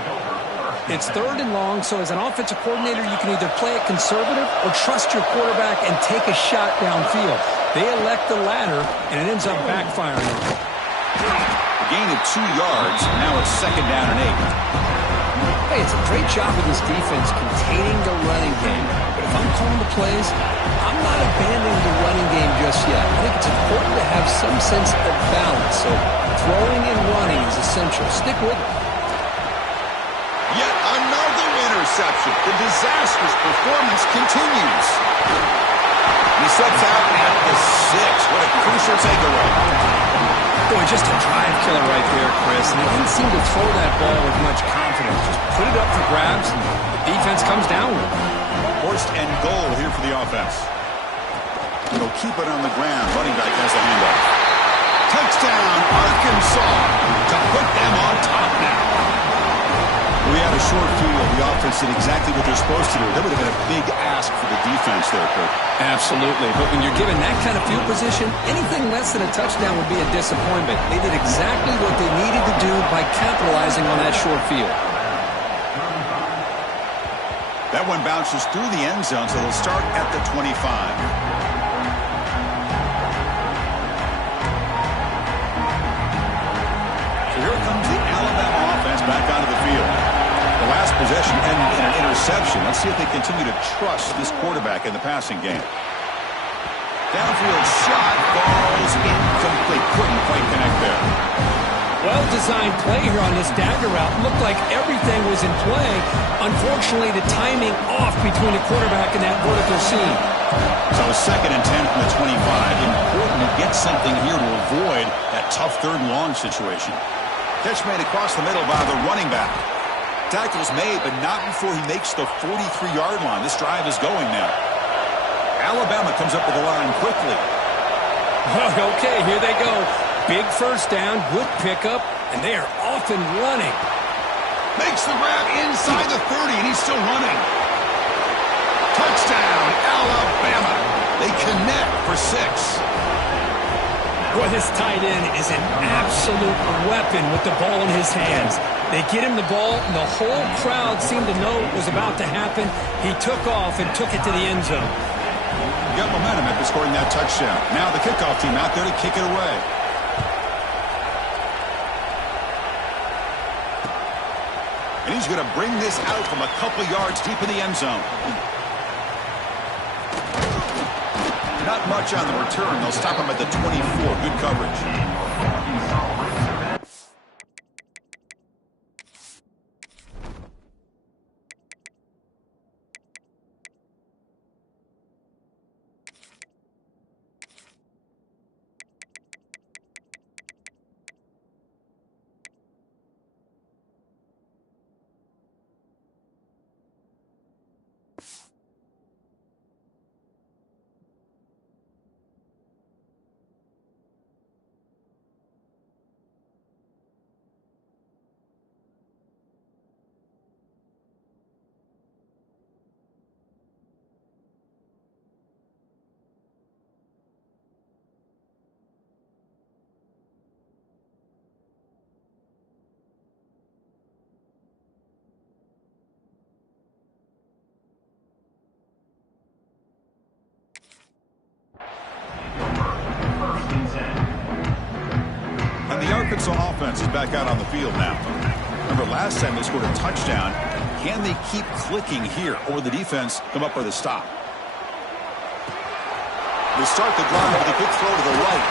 It's third and long, so as an offensive coordinator, you can either play it conservative or trust your quarterback and take a shot downfield. They elect the latter, and it ends up backfiring. A gain of 2 yards. Now it's second down and 8. Hey, it's a great job of this defense containing the running game. But if I'm calling the plays, I'm not abandoning the running game just yet. I think it's important to have some sense of balance. So throwing and running is essential. Stick with it. Yet another interception. The disastrous performance continues. He steps out at the 6. What a crucial takeaway. Boy, just a drive killer right there, Chris. And he didn't seem to throw that ball with much confidence. Just put it up for grabs, and the defense comes down with it. First and goal here for the offense. And they'll keep it on the ground. Running back has the handoff. Touchdown, Arkansas, to put them on top now. We had a short field. The offense did exactly what they're supposed to do. That would have been a big ask for the defense there, Kurt. Absolutely. But when you're given that kind of field position, anything less than a touchdown would be a disappointment. They did exactly what they needed to do by capitalizing on that short field. That one bounces through the end zone, so they'll start at the 25. So here comes the Alabama offense back onto the field. The last possession ended in an interception. Let's see if they continue to trust this quarterback in the passing game. Downfield shot, falls incomplete. Couldn't quite connect there. Well-designed play here on this dagger route. Looked like everything was in play. Unfortunately, the timing off between the quarterback and that vertical seam. So 2nd and 10 from the 25. Important to get something here to avoid that tough 3rd and long situation. Catch made across the middle by the running back. Tackle's made, but not before he makes the 43-yard line. This drive is going now. Alabama comes up with the line quickly. Okay, here they go. Big first down, good pickup, and they are off and running. Makes the grab inside the 30, and he's still running. Touchdown, Alabama. They connect for 6. Boy, this tight end is an absolute weapon with the ball in his hands. They get him the ball, and the whole crowd seemed to know what was about to happen. He took off and took it to the end zone. Got momentum after scoring that touchdown. Now the kickoff team out there to kick it away. And he's going to bring this out from a couple yards deep in the end zone. Not much on the return. They'll stop him at the 24. Good coverage. And the Arkansas offense is back out on the field now. Remember, last time they scored a touchdown. Can they keep clicking here, or the defense come up with a stop? They start the drive with a quick throw to the right.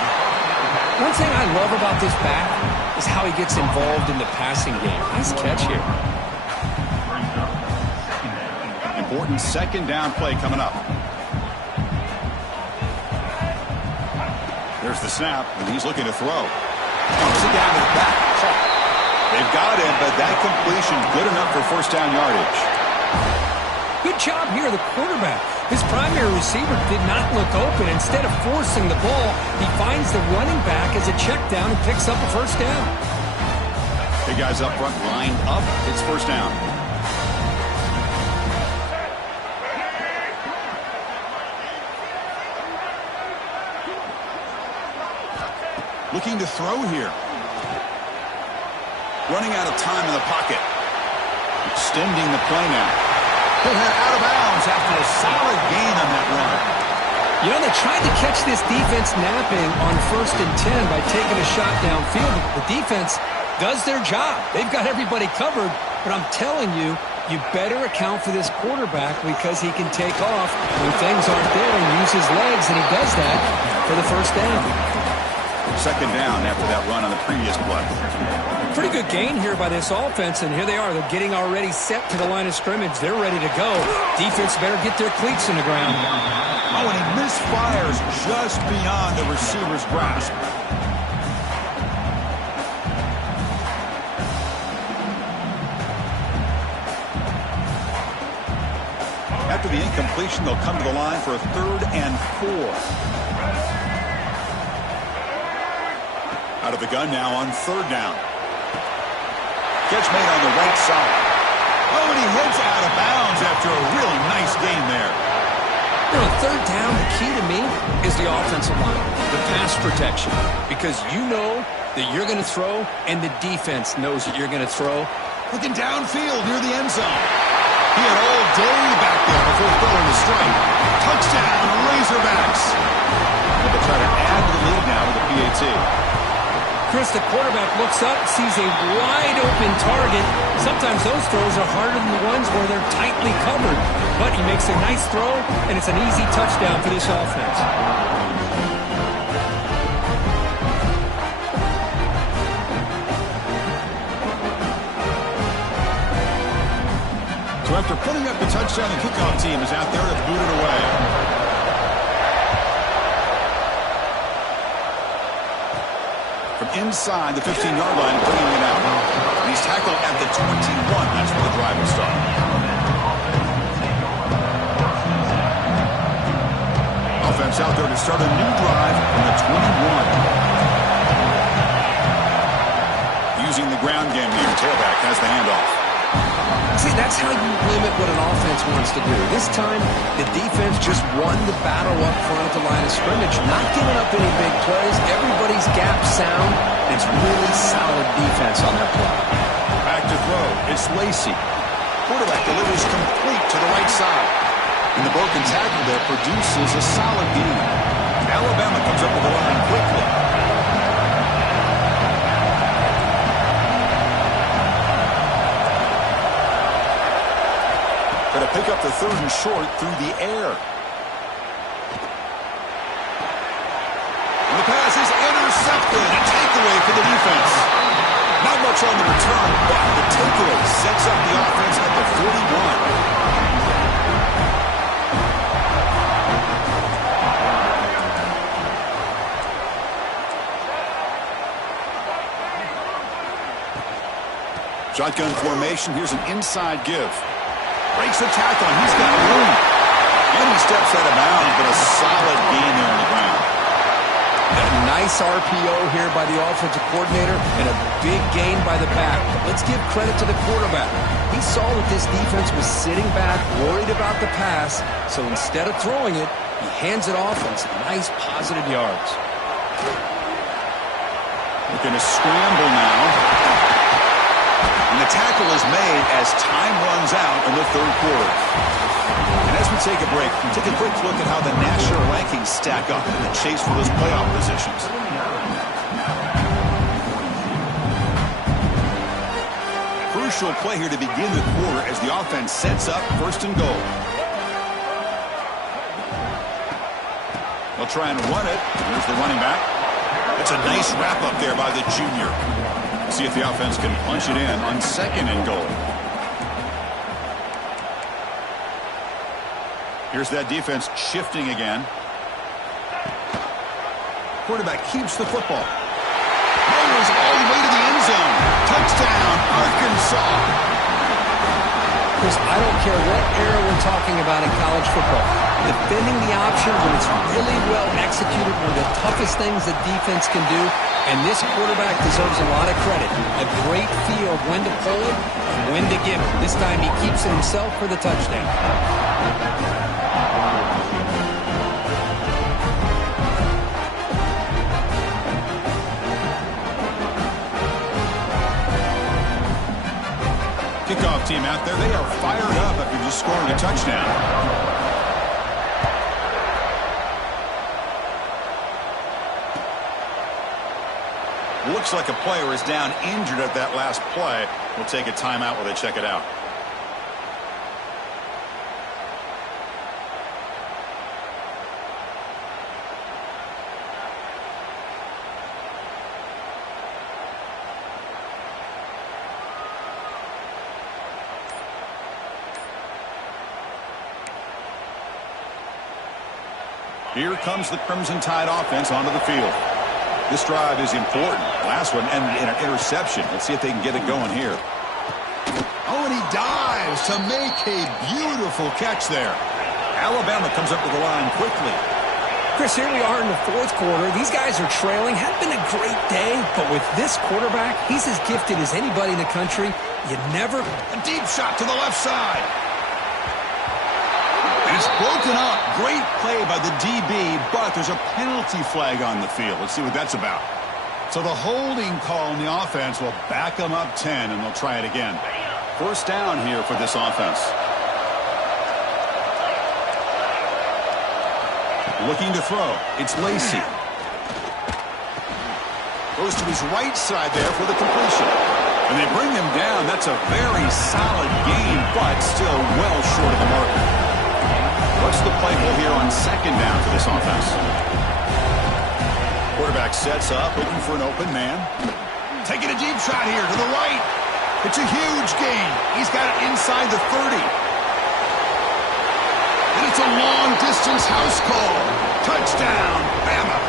One thing I love about this back is how he gets involved in the passing game. Nice catch here. Important 2nd down play coming up. There's the snap, and he's looking to throw. Dumps it down to the back. They've got him, but that completion good enough for 1st down yardage. Good job here, the quarterback. His primary receiver did not look open. Instead of forcing the ball, he finds the running back as a check down and picks up a 1st down. Big guys up front lined up. It's 1st down. Looking to throw here. Running out of time in the pocket. Extending the play now. He'll head out of bounds after a solid gain on that run. You know, they tried to catch this defense napping on 1st and 10 by taking a shot downfield. The defense does their job. They've got everybody covered, but I'm telling you, you better account for this quarterback because he can take off when things aren't there and use his legs, and he does that for the 1st down. 2nd down after that run on the previous play. Pretty good gain here by this offense, and here they are. They're getting already set to the line of scrimmage. They're ready to go. Defense better get their cleats in the ground. Oh, and he misfires just beyond the receiver's grasp. After the incompletion, they'll come to the line for a 3rd and 4. Out of the gun now on 3rd down. Catch made on the right side. Oh, and he heads out of bounds after a really nice gain there. You know, 3rd down, the key to me is the offensive line, the pass protection, because you know that you're going to throw, and the defense knows that you're going to throw. Looking downfield near the end zone. He had all day back there before throwing the strike. Touchdown, Razorbacks. They'll try to add to the lead now with a PAT. Chris, the quarterback looks up, sees a wide-open target. Sometimes those throws are harder than the ones where they're tightly covered. But he makes a nice throw, and it's an easy touchdown for this offense. So after putting up the touchdown, the kickoff team is out there to boot it away. From inside the 15-yard line, bringing it out. And he's tackled at the 21. That's where the drive will start. Offense out there to start a new drive from the 21. Using the ground game here. Tailback has the handoff. See, that's how you limit what an offense wants to do. This time, the defense just won the battle up front at the line of scrimmage, not giving up any big plays. Everybody's gap sound. It's really solid defense on that play. Back to throw. It's Lacy. Quarterback delivers complete to the right side. And the broken tackle there produces a solid gain. Alabama comes up with the line quickly. Going to pick up the third and short through the air. And the pass is intercepted. A takeaway for the defense. Not much on the return, but the takeaway sets up the offense at the 41. Shotgun formation. Here's an inside give. Breaks the tackle, and he's got room. And he steps out of bounds, but a solid gain there on the ground. A nice RPO here by the offensive coordinator and a big gain by the back. But let's give credit to the quarterback. He saw that this defense was sitting back, worried about the pass, so instead of throwing it, he hands it off and some nice positive yards. Looking to scramble now. And the tackle is made as time runs out in the third quarter. And as we take a break, we take a quick look at how the national rankings stack up in the chase for those playoff positions. Crucial play here to begin the quarter as the offense sets up first and goal. They'll try and run it. Here's the running back. That's a nice wrap up there by the junior. See if the offense can punch it in on second and goal. Here's that defense shifting again. Quarterback keeps the football. Rolls all the way to the end zone. Touchdown, Arkansas. Chris, I don't care what era we're talking about in college football. Defending the option when it's really well executed, one of the toughest things that defense can do. And this quarterback deserves a lot of credit. A great feel of when to pull it and when to give it. This time he keeps it himself for the touchdown. Kickoff team out there, they are fired up after just scoring a touchdown. Looks like a player is down injured at that last play. We'll take a timeout while they check it out. Here comes the Crimson Tide offense onto the field. This drive is important. Last one ended in an interception. Let's see if they can get it going here. Oh, and he dives to make a beautiful catch there. Alabama comes up with the line quickly. Chris, here we are in the fourth quarter. These guys are trailing. Had been a great day, but with this quarterback, he's as gifted as anybody in the country. You never... A deep shot to the left side. And it's broken up. Great play by the DB, but there's a penalty flag on the field. Let's see what that's about. So the holding call on the offense will back them up 10, and they'll try it again. First down here for this offense. Looking to throw. It's Lacy. Goes to his right side there for the completion. And they bring him down. That's a very solid game, but still well short of the marker. What's the play call here on second down for this offense? Quarterback sets up, looking for an open man. Taking a deep shot here to the right. It's a huge gain. He's got it inside the 30. And it's a long-distance house call. Touchdown, Bama.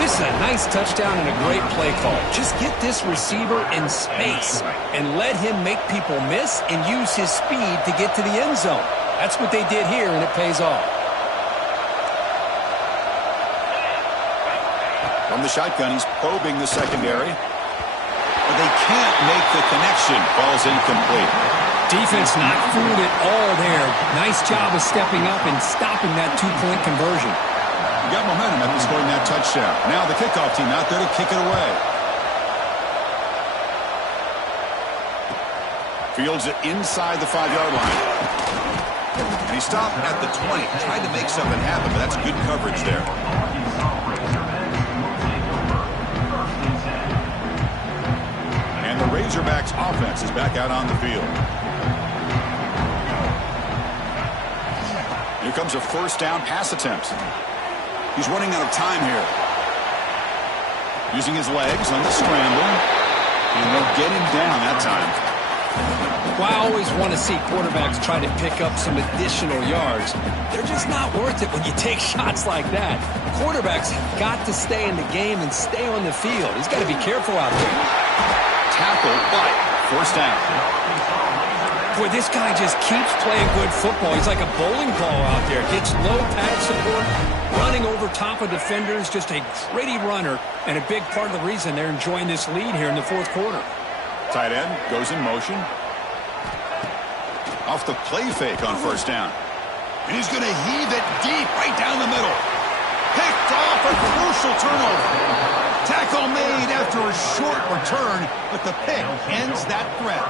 This is a nice touchdown and a great play call. Just get this receiver in space and let him make people miss and use his speed to get to the end zone. That's what they did here, and it pays off. From the shotgun, he's probing the secondary. But they can't make the connection. Ball's incomplete. Defense not fooled at all there. Nice job of stepping up and stopping that two-point conversion. Got momentum after scoring that touchdown. Now the kickoff team out there to kick it away. Fields it inside the 5-yard line. And he stopped at the 20. Tried to make something happen, but that's good coverage there. And the Razorbacks offense is back out on the field. Here comes a first down pass attempt. He's running out of time here. Using his legs on the scramble. And they'll get him down that time. Well, I always want to see quarterbacks try to pick up some additional yards. They're just not worth it when you take shots like that. Quarterbacks got to stay in the game and stay on the field. He's got to be careful out there. Tackle, but first down. Boy, this guy just keeps playing good football. He's like a bowling ball out there. Gets low pad support, running over top of defenders. Just a gritty runner, and a big part of the reason they're enjoying this lead here in the fourth quarter. Tight end goes in motion. Off the play fake on first down. And he's going to heave it deep right down the middle. Picked off, a crucial turnover. Tackle made after a short return, but the pick ends that threat.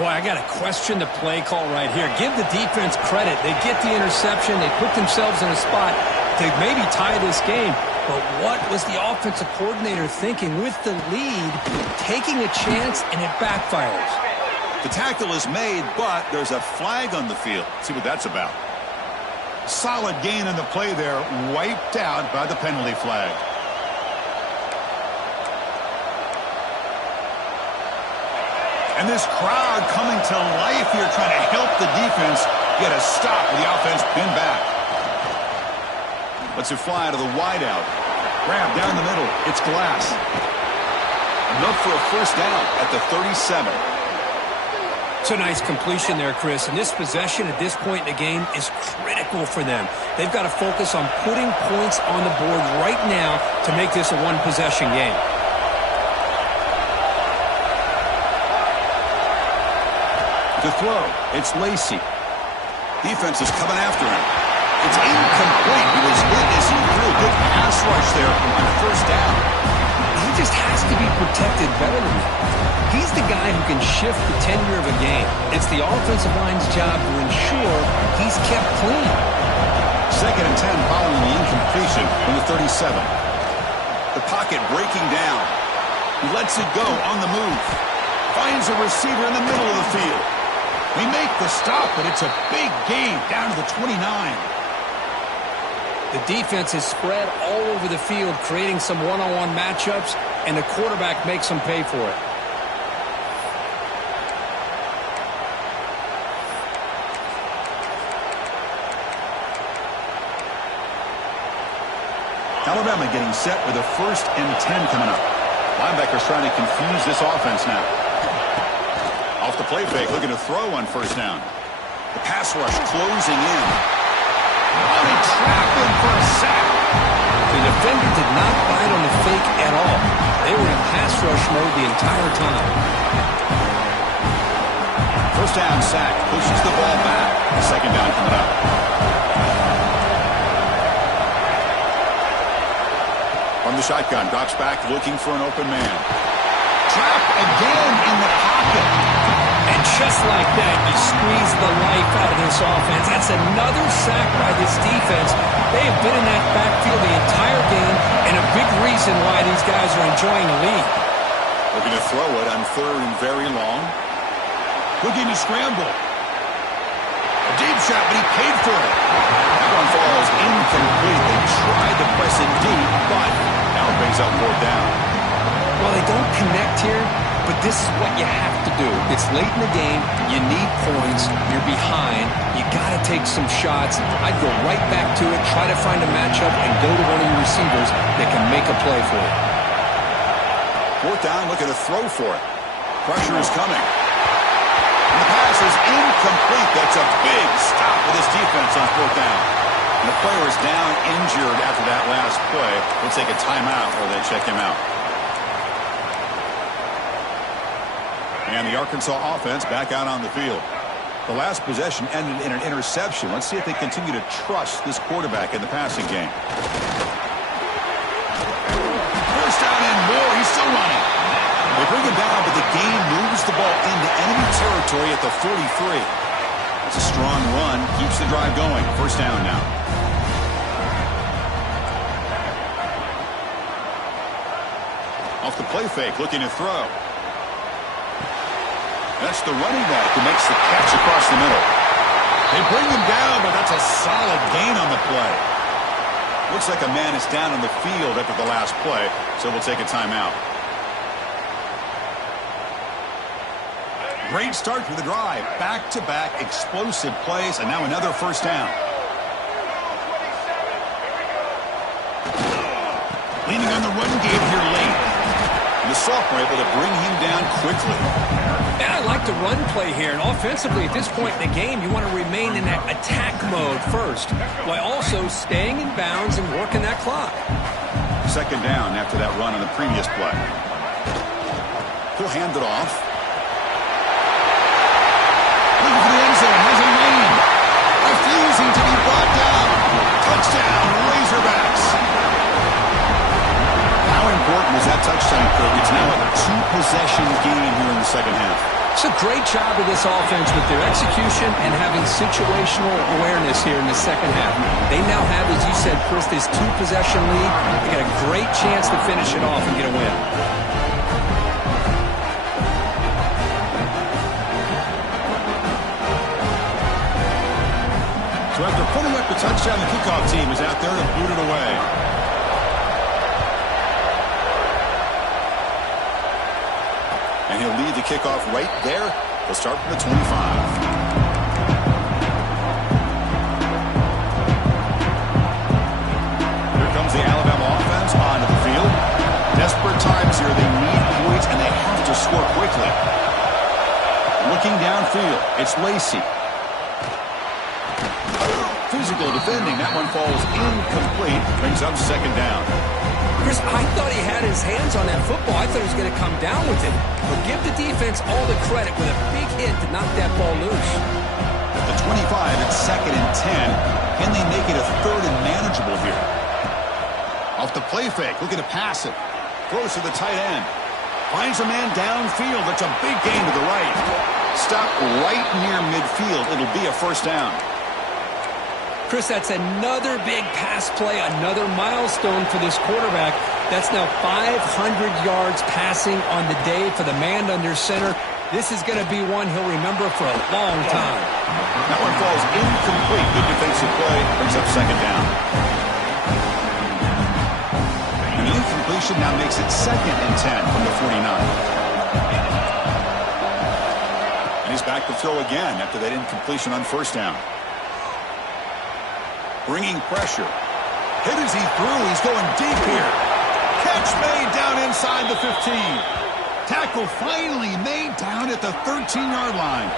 Boy, I got to question the play call right here. Give the defense credit. They get the interception. They put themselves in a spot to maybe tie this game. But what was the offensive coordinator thinking with the lead, taking a chance, and it backfires? The tackle is made, but there's a flag on the field. Let's see what that's about. Solid gain in the play there, wiped out by the penalty flag. And this crowd coming to life here, trying to help the defense get a stop with the offense pinned back. Lets it fly to the wideout. Grab down the middle. It's Glass. Enough for a first down at the 37. It's a nice completion there, Chris. And this possession at this point in the game is critical for them. They've got to focus on putting points on the board right now to make this a one-possession game. To throw, it's Lacy. Defense is coming after him. It's incomplete. He was witnessing a real good pass rush there on first down. He just has to be protected better than that. He's the guy who can shift the tenure of a game. It's the offensive line's job to ensure he's kept clean. 2nd and 10 following the incompletion from the 37. The pocket breaking down. He lets it go on the move. Finds a receiver in the middle of the field. We make the stop, but it's a big gain down to the 29. The defense is spread all over the field, creating some one-on-one matchups, and the quarterback makes them pay for it. Alabama getting set with a 1st and 10 coming up. Linebackers trying to confuse this offense now. Off the play fake, looking to throw on first down. The pass rush closing in. Oh, they trap him for a sack. The defender did not bite on the fake at all. They were in pass rush mode the entire time. First down sack, pushes the ball back. Second down coming up. From the shotgun, drops back, looking for an open man. Trap again in the pocket. And just like that, you squeeze the life out of this offense. That's another sack by this defense. They have been in that backfield the entire game, and a big reason why these guys are enjoying the lead. Looking to throw it on 3rd and very long. Looking to scramble. A deep shot, but he paid for it. That one falls incomplete. They tried to press it deep, but now it brings up 4th down. Well, they don't connect here, but this is what you have to do. It's late in the game. You need points. You're behind. You got to take some shots. I'd go right back to it, try to find a matchup, and go to one of your receivers that can make a play for you. 4th down, looking to throw for it. Pressure is coming. And the pass is incomplete. That's a big stop with his defense on 4th down. And the player is down injured after that last play. We'll take a timeout while they check him out. And the Arkansas offense back out on the field. The last possession ended in an interception. Let's see if they continue to trust this quarterback in the passing game. First down and more. He's still running. They bring him down, but the game moves the ball into enemy territory at the 43. It's a strong run. Keeps the drive going. First down now. Off the play fake, looking to throw. That's the running back who makes the catch across the middle. They bring him down, but that's a solid gain on the play. Looks like a man is down on the field after the last play, so we'll take a timeout. Great start to the drive. Back-to-back explosive plays, and now another first down. Leaning on the run game here late. And the sophomore able to bring him down quickly. And I like the run play here. And offensively, at this point in the game, you want to remain in that attack mode first, while also staying in bounds and working that clock. Second down after that run on the previous play. He'll hand it off. Looking for the end zone. Has a lane. Refusing to be brought down. Touchdown, Razorbacks. How important was that touchdown, Kirk? It's now a 2-possession game here in the second half. It's a great job of this offense with their execution and having situational awareness here in the second half. They now have, as you said, Chris, this 2-possession lead. They got a great chance to finish it off and get a win. So after putting up the touchdown, the kickoff team is out there to boot it away. And he'll lead the kickoff right there. He'll start from the 25. Here comes the Alabama offense onto the field. Desperate times here. They need points, and they have to score quickly. Looking downfield, it's Lacey. Physical defending. That one falls incomplete. Brings up second down. Chris, I thought he had his hands on that football. I thought he was going to come down with it. But give the defense all the credit with a big hit to knock that ball loose. At the 25, it's second and 10. Can they make it a third and manageable here? Off the play fake, looking to pass it. Throws to the tight end. Finds a man downfield. That's a big gain to the right. Stop right near midfield. It'll be a first down. Chris, that's another big pass play, another milestone for this quarterback. That's now 500 yards passing on the day for the man under center. This is going to be one he'll remember for a long time. That one falls incomplete. Good defensive play. Brings up second down. And the incompletion now makes it second and 10 from the 49. And he's back to throw again after that incompletion on first down. Bringing pressure. Hit as he threw. He's going deep here. Catch made down inside the 15. Tackle finally made down at the 13-yard line.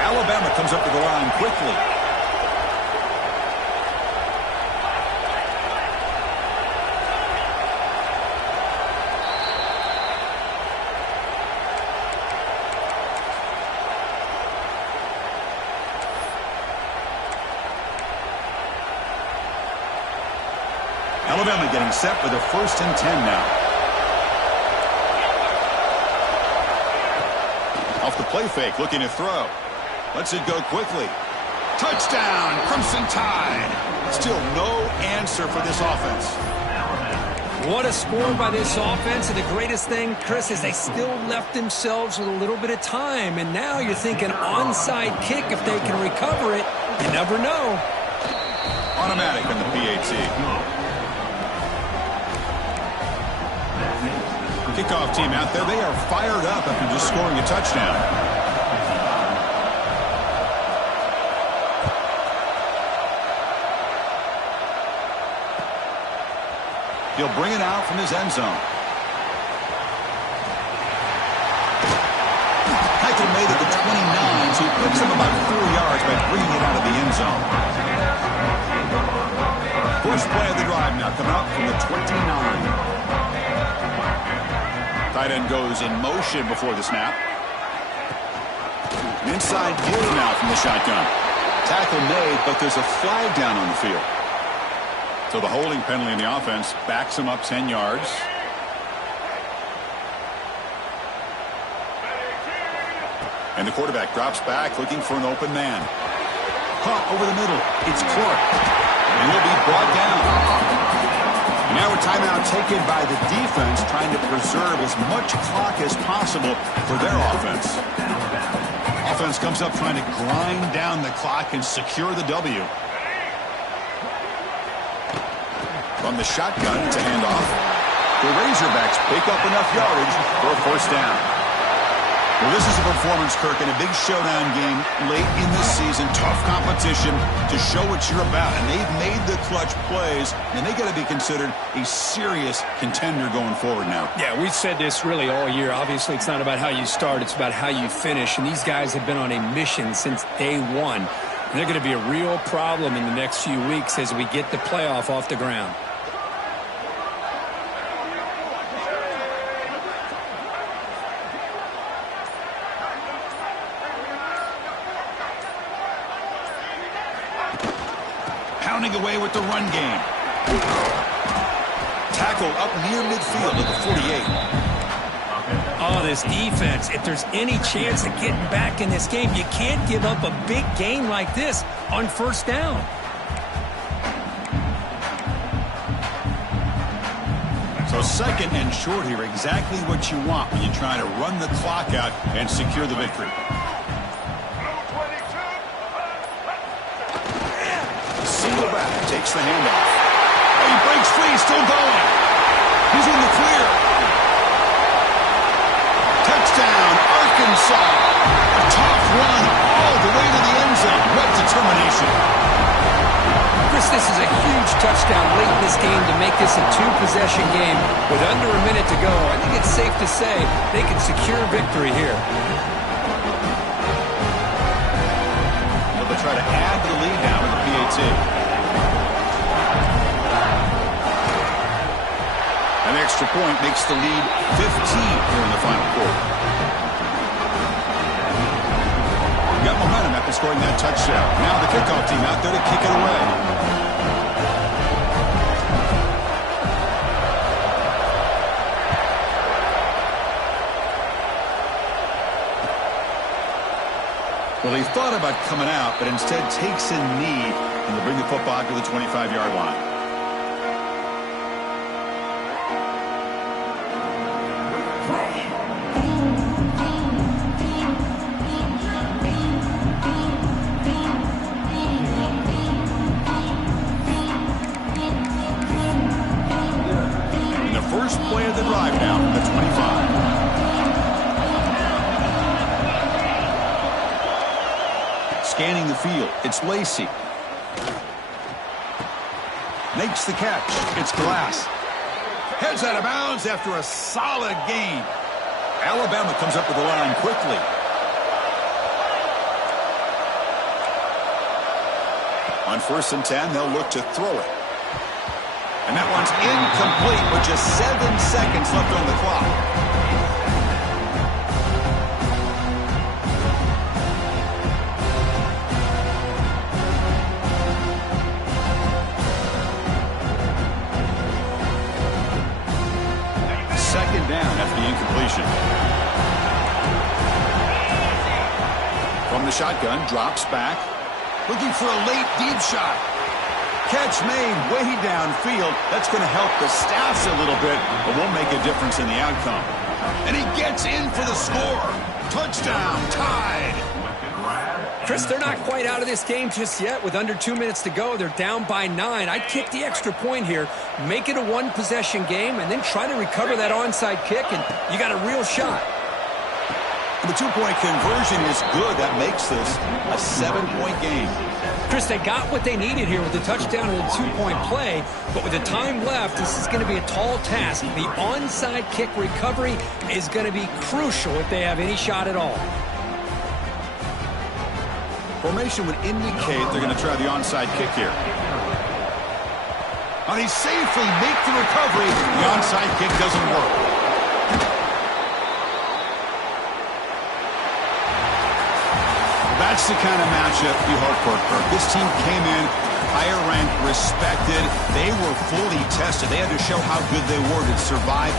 Alabama comes up to the line quickly. Alabama getting set for the first and 10 now. Off the play fake, looking to throw. Lets it go quickly. Touchdown, Crimson Tide. Still no answer for this offense. What a score by this offense, and the greatest thing, Chris, is they still left themselves with a little bit of time, and now you're thinking onside kick if they can recover it. You never know. Automatic in the PAT. Kickoff team out there, they are fired up after just scoring a touchdown. He'll bring it out from his end zone. Heichel made it to 29, so he picks him about 4 yards by bringing it out of the end zone. First play of the drive now, coming up from the 29. Tight end goes in motion before the snap. An inside give now from the shotgun. Tackle made, but there's a flag down on the field. So the holding penalty in the offense backs him up 10 yards. And the quarterback drops back looking for an open man. Caught over the middle. It's Clark. And he'll be brought down. And now a timeout taken by the defense, trying to preserve as much clock as possible for their offense. Offense comes up trying to grind down the clock and secure the W. From the shotgun, it's a handoff. The Razorbacks pick up enough yardage for a first down. Well, this is a performance, Kirk, in a big showdown game late in the season. Tough competition to show what you're about. And they've made the clutch plays, and they got to be considered a serious contender going forward now. Yeah, we've said this really all year. Obviously, it's not about how you start. It's about how you finish. And these guys have been on a mission since day one. And they're going to be a real problem in the next few weeks as we get the playoff off the ground. Away with the run game. Tackle up near midfield at the 48. Oh, this defense, if there's any chance of getting back in this game, you can't give up a big gain like this on first down. So second and short here, exactly what you want when you try to run the clock out and secure the victory. Takes the handoff. Oh, he breaks free, still going. He's in the clear. Touchdown, Arkansas. A tough run all the way to the end zone. What determination. Chris, this is a huge touchdown late in this game to make this a two-possession game with under a minute to go. I think it's safe to say they can secure victory here. Well, they'll try to add to the lead now with the PAT. An extra point makes the lead 15 here in the final quarter. Got momentum after scoring that touchdown. Now the kickoff team out there to kick it away. Well, he thought about coming out, but instead takes a knee and will bring the football to the 25-yard line. First play of the drive now from the 25. Scanning the field, it's Lacey. Makes the catch, it's Glass. Heads out of bounds after a solid gain. Alabama comes up to the line quickly. On 1st and 10, they'll look to throw it. And that one's incomplete with just 7 seconds left on the clock. Second down after the incompletion. from the shotgun, drops back. Looking for a late deep shot. Catch made way downfield. That's going to help the Staffs a little bit, but won't make a difference in the outcome. And he gets in for the score. Touchdown, tied. Chris, they're not quite out of this game just yet. With under 2 minutes to go, they're down by 9. I'd kick the extra point here, make it a one-possession game, and then try to recover that onside kick, and you got a real shot. The two-point conversion is good. That makes this a 7-point game. Chris, they got what they needed here with the touchdown and the two-point play, but with the time left, this is going to be a tall task. The onside kick recovery is going to be crucial if they have any shot at all. Formation would indicate they're going to try the onside kick here. And they safely make the recovery. The onside kick doesn't work. That's the kind of matchup you hope for, Kirk. This team came in higher ranked, respected. They were fully tested. They had to show how good they were to survive